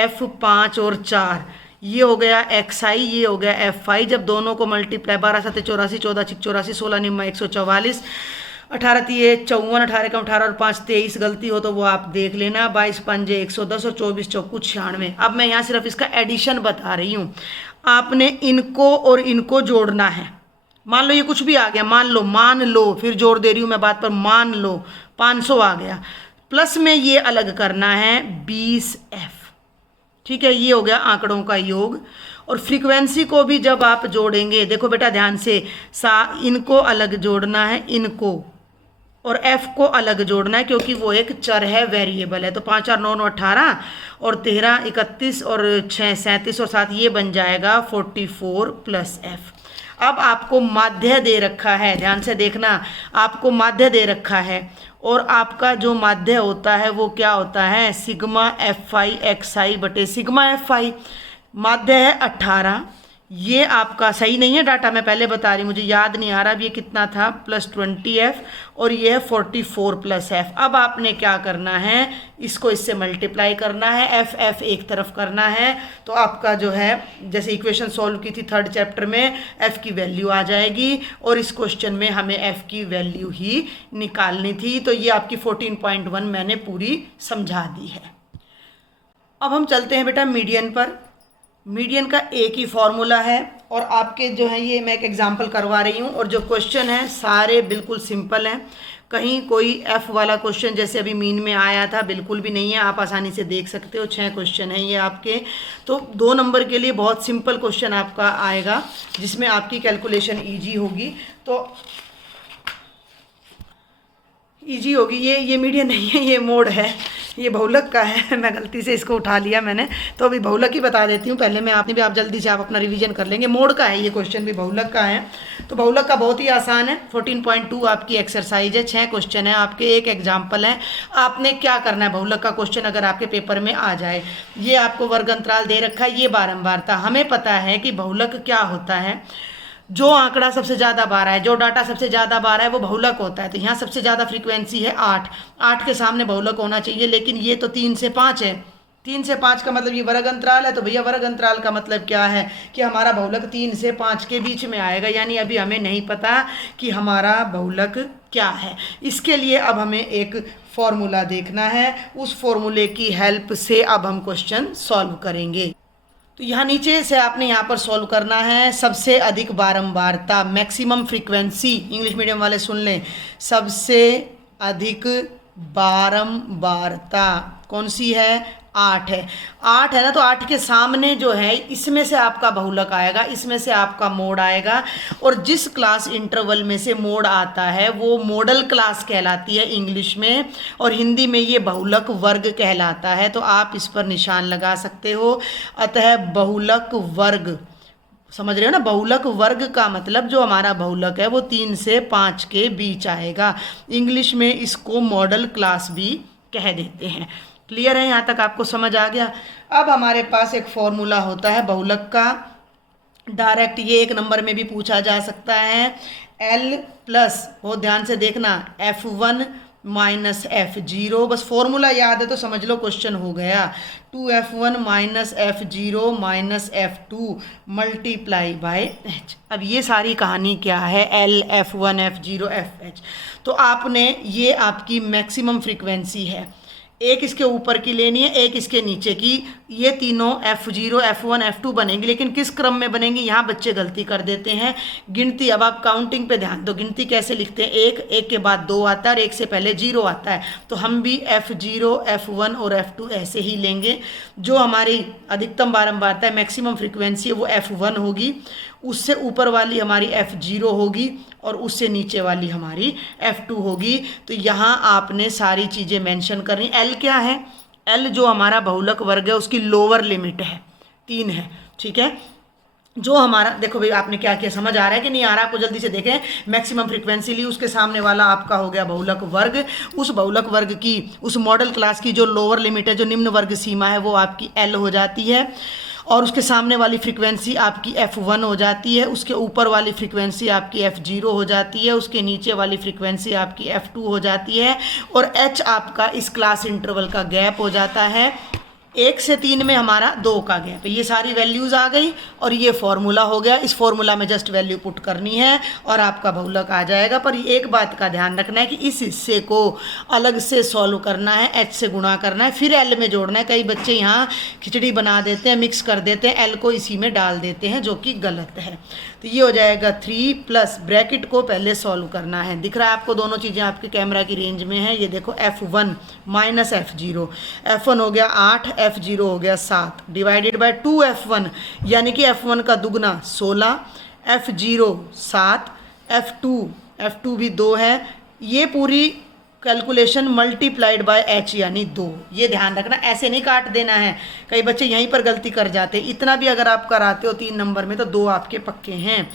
F5 और 4, ये हो गया XI, ये हो गया FI। जब दोनों को मल्टीप्लाई 12 7 84, 14 6 84, 16 निम्मा 144, 18 3 54, 18 कम 18 और 5 23, गलती हो तो वो आप देख लेना। 22 5 110 और 24 चौकू 96। अब मैं यहाँ सिर्फ इसका एडिशन बता रही हूँ, आपने इनको और इनको जोड़ना है। मान लो ये कुछ भी आ गया, मान लो फिर जोड़ दे रही हूँ मैं बात पर, मान लो 500 आ गया, प्लस में ये अलग करना है 20F। ठीक है, ये हो गया आंकड़ों का योग। और फ्रीक्वेंसी को भी जब आप जोड़ेंगे, देखो बेटा ध्यान से, इनको अलग जोड़ना है, इनको, और f को अलग जोड़ना है क्योंकि वो एक चर है, वेरिएबल है। तो 5 4 9 9 18 और 13 31 और 6 37 और 7, ये बन जाएगा 44 प्लस f। अब आपको माध्य दे रखा है, ध्यान से देखना, आपको माध्य दे रखा है और आपका जो माध्य होता है वो क्या होता है, सिग्मा FI XI बटे सिग्मा FI। माध्य है 18, ये आपका सही नहीं है डाटा, मैं पहले बता रही हूँ, मुझे याद नहीं आ रहा अब ये कितना था, +20f और ये है 44+f। अब आपने क्या करना है, इसको इससे मल्टीप्लाई करना है, f एक तरफ करना है, तो आपका जो है जैसे इक्वेशन सॉल्व की थी 3rd चैप्टर में, f की वैल्यू आ जाएगी और इस क्वेश्चन में हमें f की वैल्यू ही निकालनी थी। तो ये आपकी 14.1 मैंने पूरी समझा दी है। अब हम चलते हैं बेटा मीडियन पर। मीडियन का एक ही फॉर्मूला है और आपके जो है ये मैं एक एग्जांपल करवा रही हूँ और जो क्वेश्चन है सारे बिल्कुल सिंपल हैं। कहीं कोई एफ वाला क्वेश्चन जैसे अभी मीन में आया था बिल्कुल भी नहीं है, आप आसानी से देख सकते हो। 6 क्वेश्चन हैं ये आपके, तो 2 नंबर के लिए बहुत सिंपल क्वेश्चन आपका आएगा जिसमें आपकी कैलकुलेशन ईजी होगी। तो ईजी होगी, ये मीडियन नहीं है, ये मोड है, ये बहुलक का है। मैं गलती से इसको उठा लिया मैंने, तो अभी बहुलक ही बता देती हूँ पहले मैं, आपने भी आप जल्दी से आप अपना रिवीजन कर लेंगे। मोड का है ये क्वेश्चन भी, बहुलक का है। तो बहुलक का बहुत ही आसान है, 14.2 आपकी एक्सरसाइज है, 6 क्वेश्चन है आपके, एक एग्जाम्पल है। आपने क्या करना है, बहुलक का क्वेश्चन अगर आपके पेपर में आ जाए, ये आपको वर्ग अंतराल दे रखा है, ये बारंबार था। हमें पता है कि बहुलक क्या होता है, जो आंकड़ा सबसे ज़्यादा बार है, जो डाटा सबसे ज़्यादा बार है वो बहुलक होता है। तो यहाँ सबसे ज़्यादा फ्रीक्वेंसी है 8 के सामने बहुलक होना चाहिए, लेकिन ये तो 3 से 5 है। 3 से 5 का मतलब ये वर्ग अंतराल है, तो भैया वर्ग अंतराल का मतलब क्या है कि हमारा बहुलक 3 से 5 के बीच में आएगा, यानी अभी हमें नहीं पता कि हमारा बहुलक क्या है। इसके लिए अब हमें एक फॉर्मूला देखना है, उस फॉर्मूले की हेल्प से अब हम क्वेश्चन सॉल्व करेंगे। तो यहाँ नीचे से आपने यहाँ पर सॉल्व करना है, सबसे अधिक बारंबारता, मैक्सिमम फ्रीक्वेंसी, इंग्लिश मीडियम वाले सुन लें, सबसे अधिक बारंबारता कौन सी है, 8 है। 8 है ना, तो 8 के सामने जो है इसमें से आपका बहुलक आएगा, इसमें से आपका मोड आएगा, और जिस क्लास इंटरवल में से मोड आता है वो मॉडल क्लास कहलाती है इंग्लिश में, और हिंदी में ये बहुलक वर्ग कहलाता है। तो आप इस पर निशान लगा सकते हो। अतः बहुलक वर्ग, समझ रहे हो ना, बहुलक वर्ग का मतलब जो हमारा बहुलक है वो 3 से 5 के बीच आएगा। इंग्लिश में इसको मॉडल क्लास भी कह देते हैं। क्लियर है, यहाँ तक आपको समझ आ गया। अब हमारे पास एक फॉर्मूला होता है बहुलक का, डायरेक्ट ये 1 नंबर में भी पूछा जा सकता है, L प्लस, बहुत ध्यान से देखना, F1 माइनस F0, बस फॉर्मूला याद है तो समझ लो क्वेश्चन हो गया। 2F1 minus F0 minus F2 multiply by H। अब ये सारी कहानी क्या है, L, F1, F0, FH। तो आपने, ये आपकी मैक्सिमम फ्रीक्वेंसी है, एक इसके ऊपर की लेनी है, एक इसके नीचे की, ये तीनों F0, F1, F2 बनेंगी। लेकिन किस क्रम में बनेंगी, यहाँ बच्चे गलती कर देते हैं। गिनती, अब आप काउंटिंग पे ध्यान दो, गिनती कैसे लिखते हैं, एक के बाद 2 आता है और 1 से पहले 0 आता है। तो हम भी F0, F1 और F2 ऐसे ही लेंगे। जो हमारी अधिकतम बारंबारता है, मैक्सिमम फ्रीक्वेंसी है, वो F1 होगी, उससे ऊपर वाली हमारी F0 होगी और उससे नीचे वाली हमारी F2 होगी। तो यहाँ आपने सारी चीज़ें मेंशन करनी। L क्या है, L जो हमारा बहुलक वर्ग है उसकी लोअर लिमिट है, 3 है, ठीक है। जो हमारा, देखो भाई आपने क्या किया, समझ आ रहा है कि नहीं आ रहा, आपको जल्दी से देखें। मैक्सिमम फ्रीक्वेंसी ली, उसके सामने वाला आपका हो गया बहुलक वर्ग, उस बहुलक वर्ग की, उस मॉडल क्लास की जो लोअर लिमिट है, जो निम्न वर्ग सीमा है, वो आपकी L हो जाती है, और उसके सामने वाली फ्रीक्वेंसी आपकी F1 हो जाती है, उसके ऊपर वाली फ्रीक्वेंसी आपकी F0 हो जाती है, उसके नीचे वाली फ्रीक्वेंसी आपकी F2 हो जाती है, और H आपका इस क्लास इंटरवल का गैप हो जाता है। 1 से 3 में हमारा 2 का गैप है। ये सारी वैल्यूज़ आ गई और ये फॉर्मूला हो गया। इस फॉर्मूला में जस्ट वैल्यू पुट करनी है और आपका बहुलक आ जाएगा। पर एक बात का ध्यान रखना है कि इस हिस्से को अलग से सॉल्व करना है, H से गुणा करना है, फिर L में जोड़ना है। कई बच्चे यहाँ खिचड़ी बना देते हैं, मिक्स कर देते हैं, L को इसी में डाल देते हैं, जो कि गलत है। तो ये हो जाएगा 3 प्लस ब्रैकेट को पहले सॉल्व करना है। दिख रहा है आपको, दोनों चीज़ें आपके कैमरा की रेंज में है। ये देखो F1 माइनस F0, F1 हो गया 8, F0 हो गया 7, डिवाइडेड बाय 2F1, यानी कि F1 का दुगना 16, F0 7, F2 भी 2 है। ये पूरी कैलकुलेशन मल्टीप्लाइड बाय H यानी 2। ये ध्यान रखना, ऐसे नहीं काट देना है। कई बच्चे यहीं पर गलती कर जाते हैं। इतना भी अगर आप कराते हो 3 नंबर में तो 2 आपके पक्के हैं।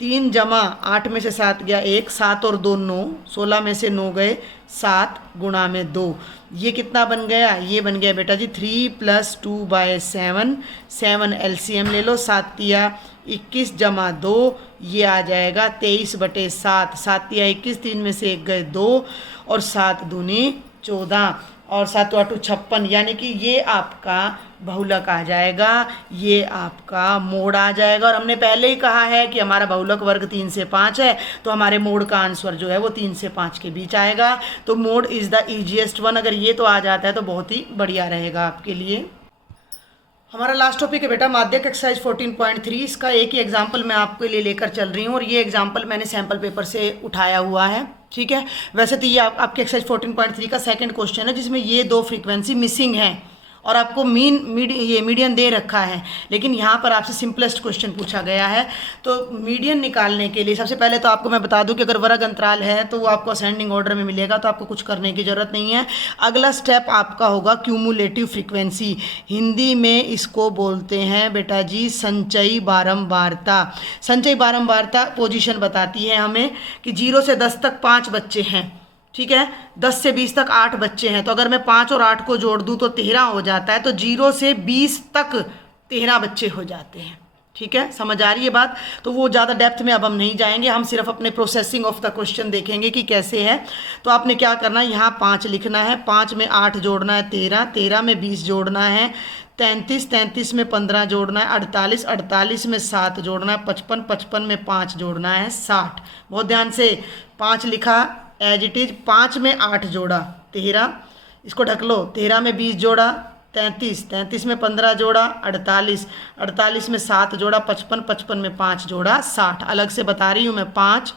3 जमा 8 में से 7 गया 1, 7 और 2 9, 16 में से 9 गए 7 गुणा में 2, ये कितना बन गया? ये बन गया बेटा जी 3 + 2/7, 7 LCM ले लो, 7 तिया 21 जमा 2, ये आ जाएगा 23/7, 7 तिया 21, 3 में से 1 गए 2 और 7 दूनी 14 और 7 8 56, यानी कि ये आपका बहुलक आ जाएगा, ये आपका मोड आ जाएगा। और हमने पहले ही कहा है कि हमारा बहुलक वर्ग 3 से 5 है, तो हमारे मोड का आंसर जो है वो 3 से 5 के बीच आएगा। तो mode is the easiest one, अगर ये तो आ जाता है तो बहुत ही बढ़िया रहेगा आपके लिए। हमारा लास्ट टॉपिक है बेटा माध्यक एक्सरसाइज 14.3। इसका एक ही एग्जाम्पल मैं आपके लिए लेकर चल रही हूँ और ये एग्जाम्पल मैंने सैम्पल पेपर से उठाया हुआ है, ठीक है। वैसे तो ये आपके एक्सरसाइज 14.3 का सेकंड क्वेश्चन है जिसमें ये 2 फ्रीक्वेंसी मिसिंग है और आपको मीडियन दे रखा है, लेकिन यहाँ पर आपसे सिंपलेस्ट क्वेश्चन पूछा गया है। तो मीडियन निकालने के लिए सबसे पहले तो आपको मैं बता दूं कि अगर वर्ग अंतराल है तो वो आपको असेंडिंग ऑर्डर में मिलेगा, तो आपको कुछ करने की ज़रूरत नहीं है। अगला स्टेप आपका होगा क्यूमुलेटिव फ्रीक्वेंसी, हिंदी में इसको बोलते हैं बेटा जी संचयी बारंबारता। संचयी बारंबारता पोजीशन बताती है हमें कि 0 से 10 तक 5 बच्चे हैं, ठीक है, 10 से 20 तक 8 बच्चे हैं, तो अगर मैं 5 और 8 को जोड़ दूं तो 13 हो जाता है। तो 0 से 20 तक 13 बच्चे हो जाते हैं, ठीक है, समझ आ रही है बात। तो वो ज़्यादा डेप्थ में अब हम नहीं जाएंगे, हम सिर्फ अपने प्रोसेसिंग ऑफ द क्वेश्चन देखेंगे कि कैसे है। तो आपने क्या करना है, यहाँ 5 लिखना है, 5 में 8 जोड़ना है 13, 13 में 20 जोड़ना है 33, 33 में 15 जोड़ना है 48, 48 में 7 जोड़ना है 55, 55 में 5 जोड़ना है 60। बहुत ध्यान से 5 लिखा एज इट इज, 5 में 8 जोड़ा 13, इसको ढक लो, 13 में 20 जोड़ा 33, 33 में 15 जोड़ा 48, 48 में 7 जोड़ा 55, 55 में 5 जोड़ा 60। अलग से बता रही हूँ मैं 5,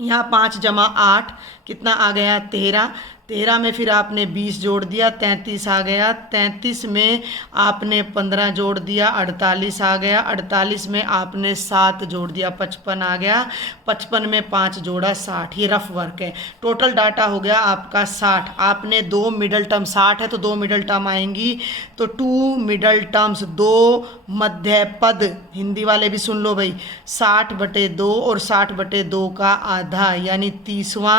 यहाँ 5 जमा 8 कितना आ गया 13, 13 में फिर आपने 20 जोड़ दिया 33 आ गया, 33 में आपने 15 जोड़ दिया 48 आ गया, 48 में आपने 7 जोड़ दिया 55 आ गया, 55 में 5 जोड़ा 60। ये रफ वर्क है। टोटल डाटा हो गया आपका 60। आपने 2 मिडल टर्म, 60 है तो 2 मिडल टर्म आएंगी, तो 2 मिडल टर्म्स, 2 मध्य पद, हिंदी वाले भी सुन लो भाई, 60/2 और 60/2 का आधा यानी 30वां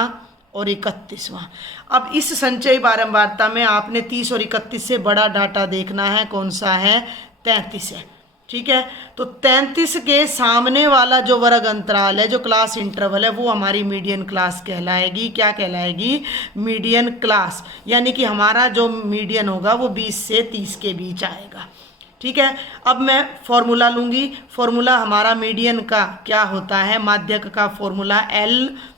और 31वां। अब इस संचयी बारंबारता में आपने 30 और 31 से बड़ा डाटा देखना है, कौन सा है 33 है, ठीक है। तो 33 के सामने वाला जो वर्ग अंतराल है, जो क्लास इंटरवल है, वो हमारी मीडियन क्लास कहलाएगी। क्या कहलाएगी? मीडियन क्लास, यानी कि हमारा जो मीडियन होगा वो 20 से 30 के बीच आएगा, ठीक है। अब मैं फॉर्मूला लूँगी, फॉर्मूला हमारा मीडियन का क्या होता है, माध्यक का फॉर्मूला L,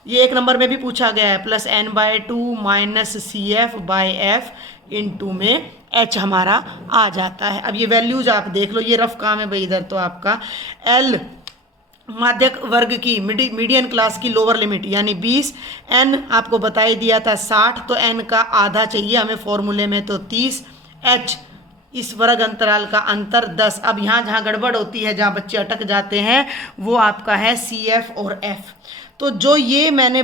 ये 1 नंबर में भी पूछा गया है, +n/2 - CF/F इंटू में H हमारा आ जाता है। अब ये वैल्यूज आप देख लो, ये रफ काम है भाई इधर, तो आपका L माध्यक वर्ग की मीडियन क्लास की लोअर लिमिट यानी 20, N आपको बताई दिया था 60, तो N का आधा चाहिए हमें फॉर्मूले में, तो 30, H इस वर्ग अंतराल का अंतर 10। अब यहाँ जहाँ गड़बड़ होती है, जहाँ बच्चे अटक जाते हैं, वो आपका है CF और F। तो जो ये मैंने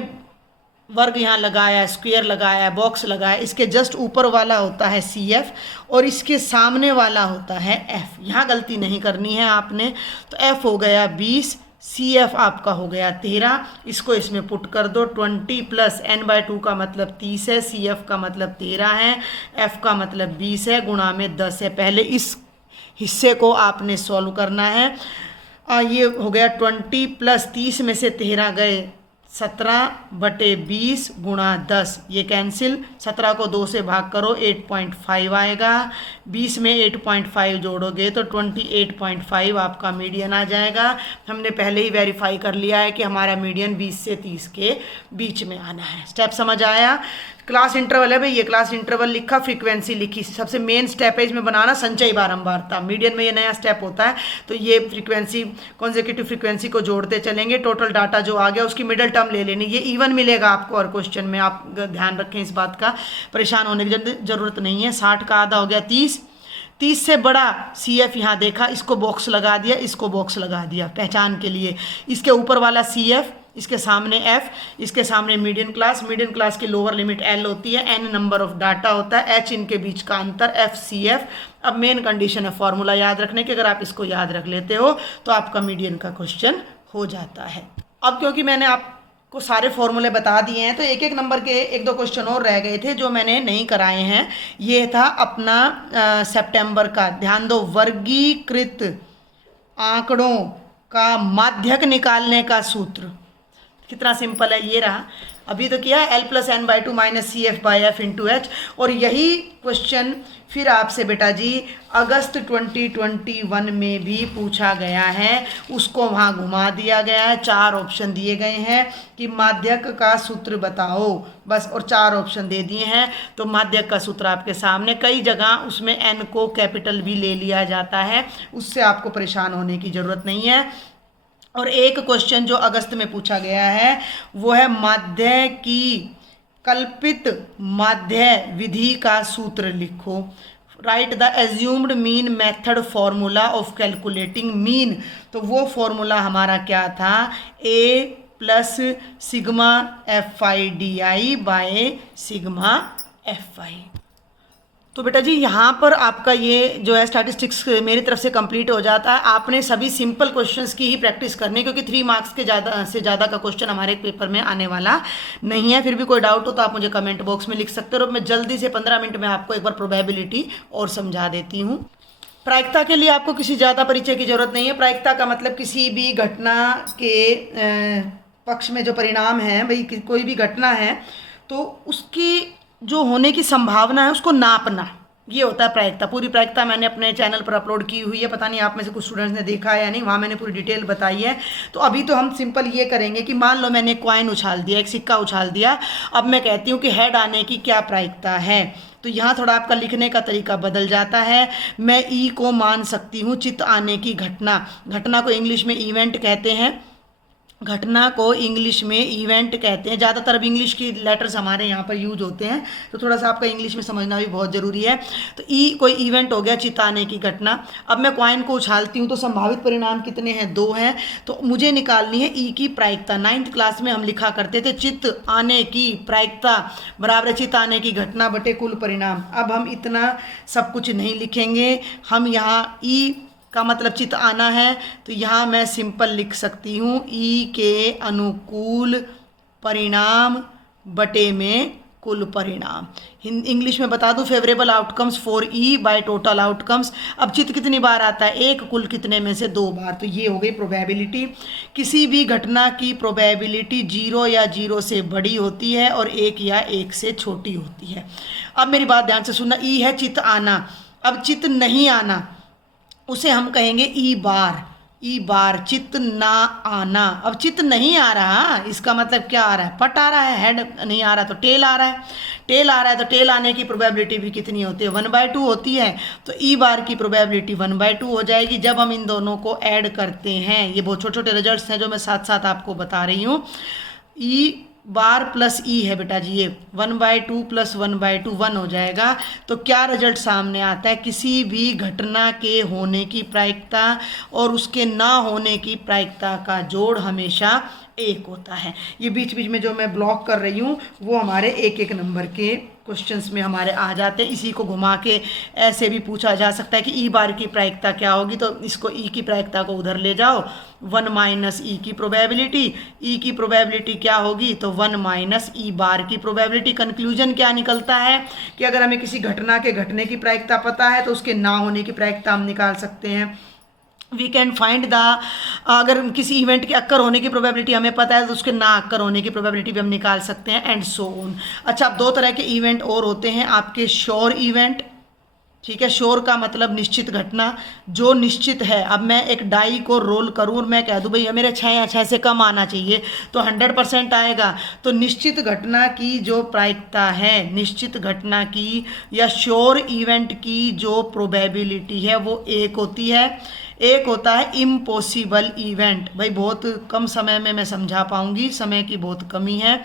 वर्ग यहाँ लगाया, स्क्वायर लगाया, बॉक्स लगाया, इसके जस्ट ऊपर वाला होता है CF और इसके सामने वाला होता है F। यहाँ गलती नहीं करनी है आपने। तो F हो गया 20, CF आपका हो गया 13, इसको इसमें पुट कर दो, 20 + n/2 का मतलब 30 है, CF का मतलब 13 है, F का मतलब 20 है, गुणा में 10 है। पहले इस हिस्से को आपने सॉल्व करना है। ये हो गया 20 + 30 में से 13 गए 17/20 गुणा 10, ये कैंसिल, 17 को 2 से भाग करो 8.5 आएगा, 20 में 8.5 जोड़ोगे तो 28.5 आपका मीडियन आ जाएगा। हमने पहले ही वेरीफाई कर लिया है कि हमारा मीडियन 20 से 30 के बीच में आना है। स्टेप समझ आया? क्लास इंटरवल है भाई, ये क्लास इंटरवल लिखा, फ्रीक्वेंसी लिखी, सबसे मेन स्टेप है इसमें बनाना संचयी बारंबारता। मीडियन में ये नया स्टेप होता है, तो ये फ्रीक्वेंसी कॉन्सेक्यूटिव फ्रीक्वेंसी को जोड़ते चलेंगे। टोटल डाटा जो आ गया उसकी मिडल टर्म ले लेनी, ये इवन मिलेगा आपको। और क्वेश्चन में आप ध्यान रखें इस बात का, परेशान होने की जरूरत नहीं है। 60 का आधा हो गया 30, 30 से बड़ा CF यहाँ देखा, इसको बॉक्स लगा दिया, इसको बॉक्स लगा दिया पहचान के लिए। इसके ऊपर वाला CF, इसके सामने F, इसके सामने मीडियन क्लास की लोअर लिमिट L होती है, N नंबर ऑफ डाटा होता है, H इनके बीच का अंतर, F CF। अब मेन कंडीशन है फॉर्मूला याद रखने की, अगर आप इसको याद रख लेते हो तो आपका मीडियन का क्वेश्चन हो जाता है। अब क्योंकि मैंने आपको सारे फॉर्मूले बता दिए हैं तो एक एक नंबर के एक दो क्वेश्चन और रह गए थे जो मैंने नहीं कराए हैं। ये था अपना सितंबर का। ध्यान दो, वर्गीकृत आंकड़ों का माध्यक निकालने का सूत्र कितना सिंपल है, ये रहा। अभी तो किया L+N/2 - CF/F × H। और यही क्वेश्चन फिर आपसे बेटा जी अगस्त 2021 में भी पूछा गया है, उसको वहाँ घुमा दिया गया है। 4 ऑप्शन दिए गए हैं कि माध्यक का सूत्र बताओ, बस, और 4 ऑप्शन दे दिए हैं। तो माध्यक का सूत्र आपके सामने, कई जगह उसमें N को कैपिटल भी ले लिया जाता है, उससे आपको परेशान होने की ज़रूरत नहीं है। और एक क्वेश्चन जो अगस्त में पूछा गया है वो है माध्य की कल्पित माध्य विधि का सूत्र लिखो। Right the assumed mean method formula of calculating mean. तो वो फॉर्मूला हमारा क्या था, A+σ FI/σ FI। तो बेटा जी यहाँ पर आपका ये जो है स्टैटिस्टिक्स मेरी तरफ से कंप्लीट हो जाता है। आपने सभी सिंपल क्वेश्चंस की ही प्रैक्टिस करनी है क्योंकि 3 मार्क्स के ज़्यादा का क्वेश्चन हमारे पेपर में आने वाला नहीं है। फिर भी कोई डाउट हो तो आप मुझे कमेंट बॉक्स में लिख सकते हो। मैं जल्दी से 15 मिनट में आपको एक बार प्रोबेबिलिटी और समझा देती हूँ। प्रायिकता के लिए आपको किसी ज़्यादा परिचय की ज़रूरत नहीं है। प्रायिकता का मतलब किसी भी घटना के पक्ष में जो परिणाम है, भाई कोई भी घटना है तो उसकी जो होने की संभावना है उसको नापना, ये होता है प्रायिकता। पूरी प्रायिकता मैंने अपने चैनल पर अपलोड की हुई है, पता नहीं आप में से कुछ स्टूडेंट्स ने देखा है या नहीं, वहाँ मैंने पूरी डिटेल बताई है। तो अभी तो हम सिंपल ये करेंगे कि मान लो मैंने एक कॉइन उछाल दिया, एक सिक्का उछाल दिया, अब मैं कहती हूँ कि हेड आने की क्या प्रायिकता है। तो यहाँ थोड़ा आपका लिखने का तरीका बदल जाता है। मैं ई को मान सकती हूँ चित्त आने की घटना। घटना को इंग्लिश में इवेंट कहते हैं, घटना को इंग्लिश में इवेंट कहते हैं। ज़्यादातर अब इंग्लिश की लेटर्स हमारे यहाँ पर यूज होते हैं तो थोड़ा सा आपका इंग्लिश में समझना भी बहुत ज़रूरी है। तो ई कोई इवेंट हो गया, चित्त आने की घटना। अब मैं कॉइन को उछालती हूँ तो संभावित परिणाम कितने हैं, 2 हैं। तो मुझे निकालनी है ई की प्रायिकता। 9th क्लास में हम लिखा करते थे चित्त आने की प्रायिकता बराबर चित्त आने की घटना बटे कुल परिणाम। अब हम इतना सब कुछ नहीं लिखेंगे, हम यहाँ ई का मतलब चित्त आना है तो यहाँ मैं सिंपल लिख सकती हूँ ई के अनुकूल परिणाम बटे में कुल परिणाम। इंग्लिश में बता दूँ, favourable outcomes for E by total outcomes. अब चित्त कितनी बार आता है, एक, कुल कितने में से 2 बार। तो ये हो गई प्रोबेबिलिटी। किसी भी घटना की प्रोबेबिलिटी 0 या 0 से बड़ी होती है और 1 या 1 से छोटी होती है। अब मेरी बात ध्यान से सुनना, ई है चित्त आना। अब चित्त नहीं आना उसे हम कहेंगे ई बार। ई बार चित्त ना आना। अब चित्त नहीं आ रहा, इसका मतलब क्या आ रहा है, पट आ रहा है। हेड नहीं आ रहा तो टेल आ रहा है। टेल आ रहा है तो टेल आने की प्रोबेबिलिटी भी कितनी होती है, 1/2 होती है। तो ई बार की प्रोबेबिलिटी 1/2 हो जाएगी जब हम इन दोनों को ऐड करते हैं। ये बहुत छोटे छोटे रिजल्ट्स हैं जो मैं साथ साथ आपको बता रही हूँ। ई बार प्लस ई है बेटा जी, ये 1/2 + 1/2 1 हो जाएगा। तो क्या रिजल्ट सामने आता है, किसी भी घटना के होने की प्रायिकता और उसके ना होने की प्रायिकता का जोड़ हमेशा 1 होता है। ये बीच बीच में जो मैं ब्लॉक कर रही हूँ वो हमारे एक एक नंबर के क्वेश्चंस में हमारे आ जाते हैं। इसी को घुमा के ऐसे भी पूछा जा सकता है कि ई बार की प्रायिकता क्या होगी, तो इसको ई की प्रायिकता को उधर ले जाओ, 1 - ई की प्रोबेबिलिटी। ई की प्रोबेबिलिटी क्या होगी, तो 1 - ई बार की प्रोबेबिलिटी। कंक्लूजन क्या निकलता है कि अगर हमें किसी घटना के घटने की प्रायिकता पता है तो उसके ना होने की प्रायिकता हम निकाल सकते हैं। वी कैन फाइंड द, अगर किसी इवेंट के अक्कर होने की प्रोबेबिलिटी हमें पता है तो उसके ना अक्कर होने की प्रोबेबिलिटी भी हम निकाल सकते हैं, एंड सो ऑन। अच्छा, अब 2 तरह के इवेंट और होते हैं आपके, श्योर इवेंट। ठीक है, श्योर का मतलब निश्चित घटना, जो निश्चित है। अब मैं एक डाई को रोल करूँ और मैं कह दूँ भाई मेरे 6 या 6 से कम आना चाहिए तो 100% आएगा। तो निश्चित घटना की जो प्रायिकता है, निश्चित घटना की या श्योर इवेंट की जो प्रोबेबिलिटी है वो 1 होती है। एक होता है इम्पॉसिबल इवेंट। भाई बहुत कम समय में मैं समझा पाऊंगी, समय की बहुत कमी है।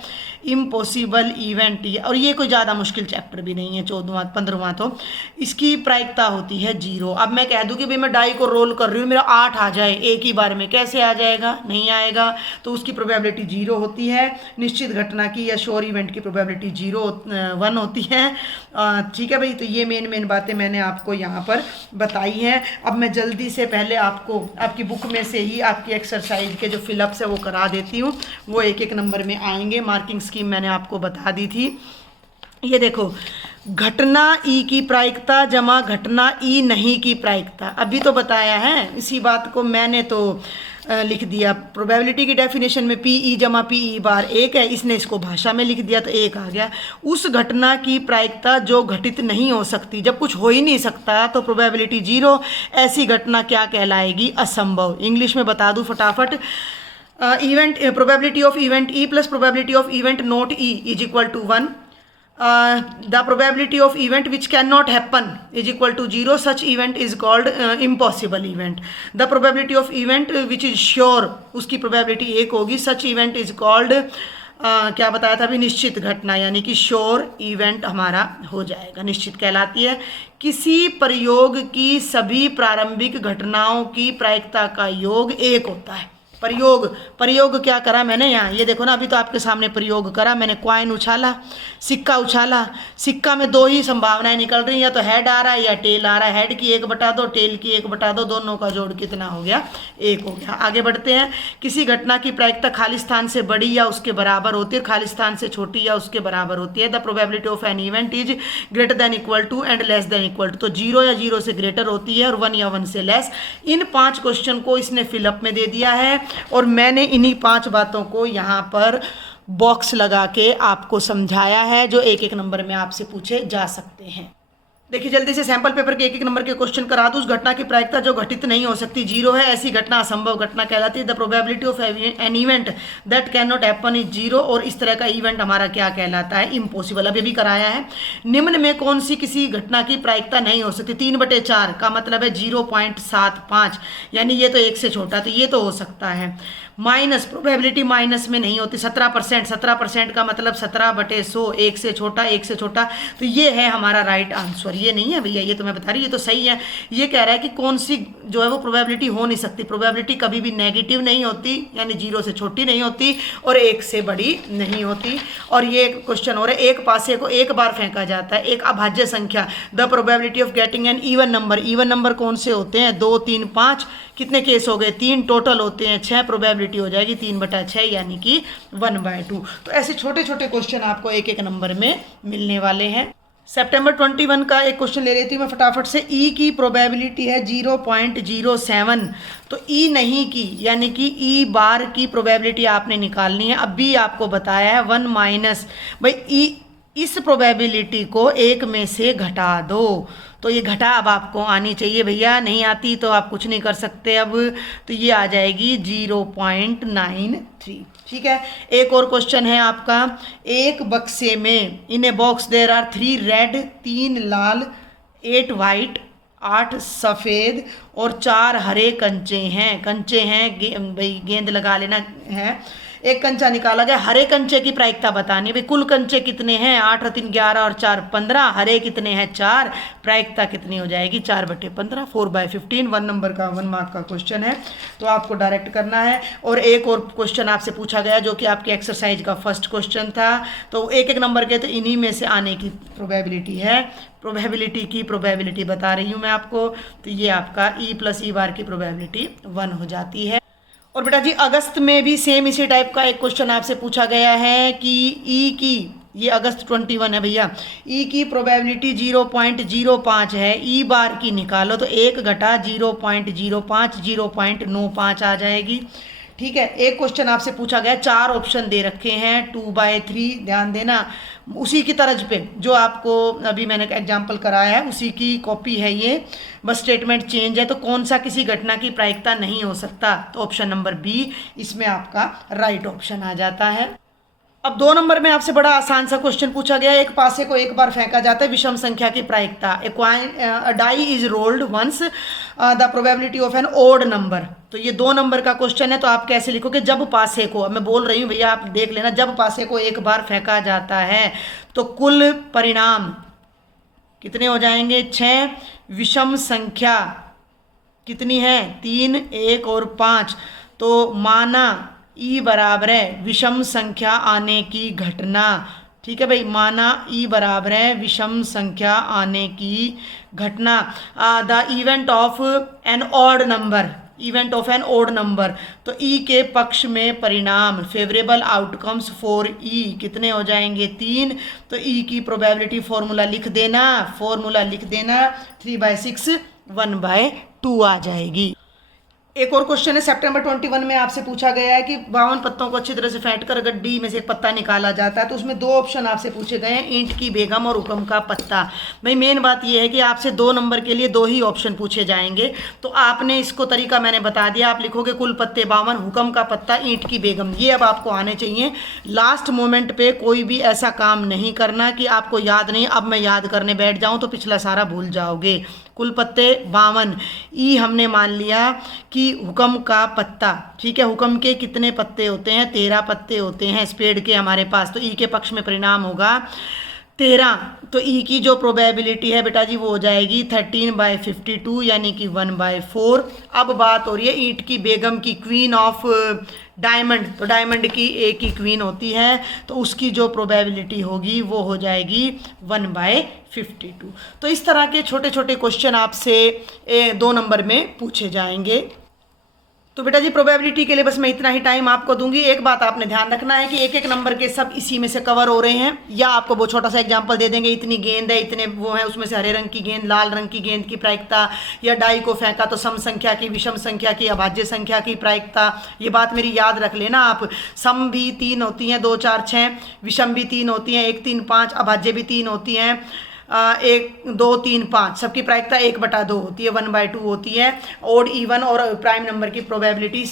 इम्पॉसिबल इवेंट, और ये कोई ज़्यादा मुश्किल चैप्टर भी नहीं है, 14वां 15वां। तो इसकी प्रायिकता होती है 0। अब मैं कह दूं कि भाई मैं डाई को रोल कर रही हूँ, मेरा 8 आ जाए एक ही बार में, कैसे आ जाएगा, नहीं आएगा। तो उसकी प्रोबेबिलिटी 0 होती है। निश्चित घटना की या श्योर इवेंट की प्रोबेबिलिटी 1 होती है। ठीक है भाई, तो ये मेन बातें मैंने आपको यहाँ पर बताई हैं। अब मैं जल्दी से पहले आपको आपकी बुक में से ही आपकी एक्सरसाइज के जो फिलअप्स है वो करा देती हूँ, वो एक एक नंबर में आएंगे। मार्किंग स्कीम मैंने आपको बता दी थी। ये देखो, घटना ई की प्रायिकता जमा घटना ई नहीं की प्रायिकता, अभी तो बताया है, इसी बात को मैंने तो लिख दिया। प्रोबेबिलिटी की डेफिनेशन में पी ई जमा पी ई बार एक है, इसने इसको भाषा में लिख दिया तो एक आ गया। उस घटना की प्रायिकता जो घटित नहीं हो सकती, जब कुछ हो ही नहीं सकता तो प्रोबेबिलिटी 0, ऐसी घटना क्या कहलाएगी? असंभव। इंग्लिश में बता दूं फटाफट, event probability of event E plus probability of event not E is equal to 1. The probability of event which cannot happen is equal to 0. Such event is called impossible event. The probability of event which is sure, उसकी probability 1 होगी. Such event is called क्या बताया था अभी? निश्चित घटना, यानी कि श्योर इवेंट हमारा हो जाएगा, निश्चित कहलाती है। किसी प्रयोग की सभी प्रारंभिक घटनाओं की प्रायिकता का योग 1 होता है। प्रयोग क्या करा मैंने यहाँ, ये देखो ना, अभी तो आपके सामने प्रयोग करा मैंने। क्वाइन उछाला, सिक्का उछाला, सिक्का में 2 ही संभावनाएं निकल रही हैं, या तो हेड आ रहा है या टेल आ रहा है। हेड की 1/2, टेल की 1/2, दोनों का जोड़ कितना हो गया? 1 हो गया। आगे बढ़ते हैं। किसी घटना की प्रायिकता खाली स्थान से बड़ी या उसके बराबर होती है, खाली स्थान से छोटी या उसके बराबर होती है। The probability of an event is greater than equal to and less than equal to, तो 0 या 0 से ग्रेटर होती है और 1 या 1 से लेस। इन 5 क्वेश्चन को इसने फिलअप में दे दिया है और मैंने इन्हीं 5 बातों को यहाँ पर बॉक्स लगा के आपको समझाया है, जो एक एक नंबर में आपसे पूछे जा सकते हैं। देखिए जल्दी से सैंपल पेपर के एक एक नंबर के क्वेश्चन करा दूं। उस घटना की प्रायिकता जो घटित नहीं हो सकती 0 है, ऐसी घटना असंभव घटना कहलाती है। The probability of an event that can not happen is 0, और इस तरह का इवेंट हमारा क्या कहलाता है? इम्पॉसिबल। अभी भी कराया है। निम्न में कौन सी किसी घटना की प्रायिकता नहीं हो सकती? 3/4 का मतलब है 0.75, यानी ये तो 1 से छोटा, तो ये तो हो सकता है। माइनस, प्रोबेबिलिटी माइनस में नहीं होती। 17%, 17% का मतलब 17/100, 1 से छोटा, 1 से छोटा, तो ये है हमारा राइट आंसर। ये नहीं है भैया, ये तो मैं बता रही, ये तो सही है। ये कह रहा है कि कौन सी जो है वो प्रोबेबिलिटी हो नहीं सकती। प्रोबेबिलिटी कभी भी नेगेटिव नहीं होती, यानी 0 से छोटी नहीं होती और 1 से बड़ी नहीं होती। और ये क्वेश्चन हो रहा है, एक पासे को एक बार फेंका जाता है, एक अभाज्य संख्या। The probability of getting an even number, even number कौन से होते हैं? 2, 3, 5, कितने केस हो गए? 3 टोटल होते हैं, 6 प्रोबेबिलिटी हो जाएगी, 3/6 यानी कि 1/2। तो ऐसे छोटे छोटे क्वेश्चन आपको एक एक नंबर में मिलने वाले हैं। सितंबर 21 का एक क्वेश्चन ले रही थी मैं फटाफट से। ई की प्रोबेबिलिटी है 0.07, तो ई नहीं की यानी कि ई बार की प्रोबेबिलिटी आपने निकालनी है। अभी आपको बताया है 1 माइनस, भाई ई इस प्रोबेबिलिटी को 1 में से घटा दो, तो ये घटा अब आपको आनी चाहिए भैया, नहीं आती तो आप कुछ नहीं कर सकते अब, तो ये आ जाएगी 0.93। ठीक है। एक और क्वेश्चन है आपका, एक बक्से में in a box there are 3 red, 3 लाल, 8 वाइट, 8 सफ़ेद और 4 हरे कंचे हैं। कंचे हैं भाई, गेंद लगा लेना है। एक कंचा निकाला गया, हरे कंचे की प्रायिकता बतानी है भाई। कुल कंचे कितने हैं? 8 और 3 11 और 4 15, हरे कितने हैं? 4, प्रायिकता कितनी हो जाएगी? 4/15, 4/15। 1 नंबर का 1 मार्क का क्वेश्चन है, तो आपको डायरेक्ट करना है। और एक और क्वेश्चन आपसे पूछा गया जो कि आपके एक्सरसाइज का फर्स्ट क्वेश्चन था, तो एक एक नंबर के तो इन्हीं में से आने की प्रोबेबिलिटी है। प्रोबेबिलिटी की प्रोबेबिलिटी बता रही हूँ मैं आपको, तो ये आपका ई प्लस ई बार की प्रोबेबिलिटी 1 हो जाती है। और बेटा जी अगस्त में भी सेम इसी टाइप का एक क्वेश्चन आपसे पूछा गया है कि ई की, ये अगस्त 21 है भैया, ई की प्रोबेबिलिटी 0.05 है, ई बार की निकालो तो 1 घटा 0.05, 0.95 आ जाएगी। ठीक है। एक क्वेश्चन आपसे पूछा गया, 4 ऑप्शन दे रखे हैं 2/3, ध्यान देना, उसी की तर्ज पे जो आपको अभी मैंने एग्जाम्पल कराया है उसी की कॉपी है ये, बस स्टेटमेंट चेंज है। तो कौन सा किसी घटना की प्रायिकता नहीं हो सकता? तो ऑप्शन नंबर बी इसमें आपका राइट ऑप्शन आ जाता है। अब 2 नंबर में आपसे बड़ा आसान सा क्वेश्चन पूछा गया, एक पासे को एक बार फेंका जाता है, विषम संख्या की प्रायिकता। A die is rolled once, the probability of an odd number. तो ये 2 नंबर का क्वेश्चन है, तो आप कैसे लिखोगे? जब पासे को, मैं बोल रही हूँ भैया आप देख लेना, जब पासे को एक बार फेंका जाता है तो कुल परिणाम कितने हो जाएंगे? 6। विषम संख्या कितनी है? 3, 1 और 5। तो माना ई बराबर है विषम संख्या आने की घटना ठीक है भाई, माना ई बराबर है विषम संख्या आने की घटना, the event of an odd number, event of an odd number, तो ई के पक्ष में परिणाम, फेवरेबल आउटकम्स फॉर ई कितने हो जाएंगे 3, तो ई की प्रोबेबिलिटी फॉर्मूला लिख देना, 3/6 1/2 आ जाएगी। एक और क्वेश्चन है सितंबर 21 में आपसे पूछा गया है कि 52 पत्तों को अच्छी तरह से फेंट कर अगर डी में से एक पत्ता निकाला जाता है तो उसमें 2 ऑप्शन आपसे पूछे गए हैं, ईंट की बेगम और हुक्म का पत्ता। भाई मेन बात यह है कि आपसे 2 नंबर के लिए 2 ही ऑप्शन पूछे जाएंगे, तो आपने इसको तरीका मैंने बता दिया, आप लिखोगे कुल पत्ते 52, हुक्म का पत्ता, ईंट की बेगम, ये अब आपको आने चाहिए। लास्ट मोमेंट पे कोई भी ऐसा काम नहीं करना कि आपको याद नहीं, अब मैं याद करने बैठ जाऊं तो पिछला सारा भूल जाओगे। कुल पत्ते 52, ई हमने मान लिया कि हुक्म का पत्ता, ठीक है, हुक्म के कितने पत्ते होते हैं 13 पत्ते होते हैं स्पेड के हमारे पास, तो ई के पक्ष में परिणाम होगा 13, तो ई की जो प्रोबेबिलिटी है बेटा जी वो हो जाएगी 13/52 यानी कि 1/4। अब बात हो रही है ईंट की बेगम की, क्वीन ऑफ डायमंड, तो डायमंड की एक ही क्वीन होती है, तो उसकी जो प्रोबेबिलिटी होगी वो हो जाएगी 1/52। तो इस तरह के छोटे छोटे क्वेश्चन आपसे 2 नंबर में पूछे जाएंगे। तो बेटा जी प्रोबेबिलिटी के लिए बस मैं इतना ही टाइम आपको दूंगी। एक बात आपने ध्यान रखना है कि एक एक नंबर के सब इसी में से कवर हो रहे हैं, या आपको वो छोटा सा एग्जांपल दे देंगे, इतनी गेंद है, इतने वो है, उसमें से हरे रंग की गेंद, लाल रंग की गेंद की प्रायिकता, या डाई को फेंका तो सम संख्या की, विषम संख्या की, अभाज्य संख्या की प्रायिकता। ये बात मेरी याद रख लेना आप, सम भी 3 होती हैं, 2 4 6, विषम भी 3 होती हैं, 1 3 5, अभाज्य भी 3 होती हैं, 1 2 3 5, सबकी प्रायिकता 1/2 होती है, 1/2 होती है। ओड इवन और प्राइम नंबर की प्रोबेबिलिटी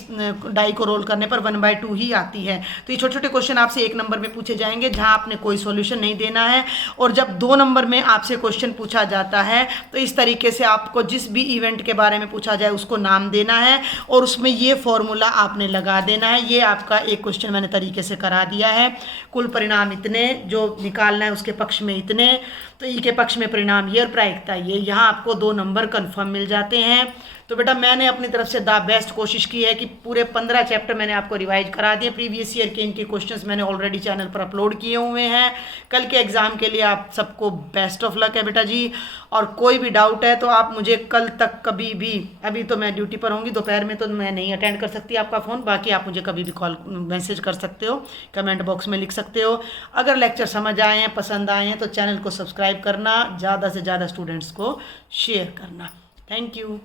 डाई को रोल करने पर 1/2 ही आती है। तो ये छोटे छोटे क्वेश्चन आपसे 1 नंबर में पूछे जाएंगे जहां आपने कोई सॉल्यूशन नहीं देना है, और जब 2 नंबर में आपसे क्वेश्चन पूछा जाता है तो इस तरीके से आपको जिस भी इवेंट के बारे में पूछा जाए उसको नाम देना है और उसमें ये फॉर्मूला आपने लगा देना है। ये आपका एक क्वेश्चन मैंने तरीके से करा दिया है, कुल परिणाम इतने, जो निकालना है उसके पक्ष में इतने, तो ई के पक्ष में परिणाम ये और प्रायिकता ये, यहाँ आपको 2 नंबर कंफर्म मिल जाते हैं। तो बेटा मैंने अपनी तरफ से द बेस्ट कोशिश की है कि पूरे 15 चैप्टर मैंने आपको रिवाइज करा दिए, प्रीवियस ईयर के इनके क्वेश्चंस मैंने ऑलरेडी चैनल पर अपलोड किए हुए हैं। कल के एग्जाम के लिए आप सबको बेस्ट ऑफ लक है बेटा जी, और कोई भी डाउट है तो आप मुझे कल तक कभी भी, अभी तो मैं ड्यूटी पर होंगी, दोपहर में तो मैं नहीं अटेंड कर सकती आपका फ़ोन, बाकी आप मुझे कभी भी कॉल मैसेज कर सकते हो, कमेंट बॉक्स में लिख सकते हो। अगर लेक्चर समझ आए हैं, पसंद आए हैं तो चैनल को सब्सक्राइब करना, ज़्यादा से ज़्यादा स्टूडेंट्स को शेयर करना। Thank you.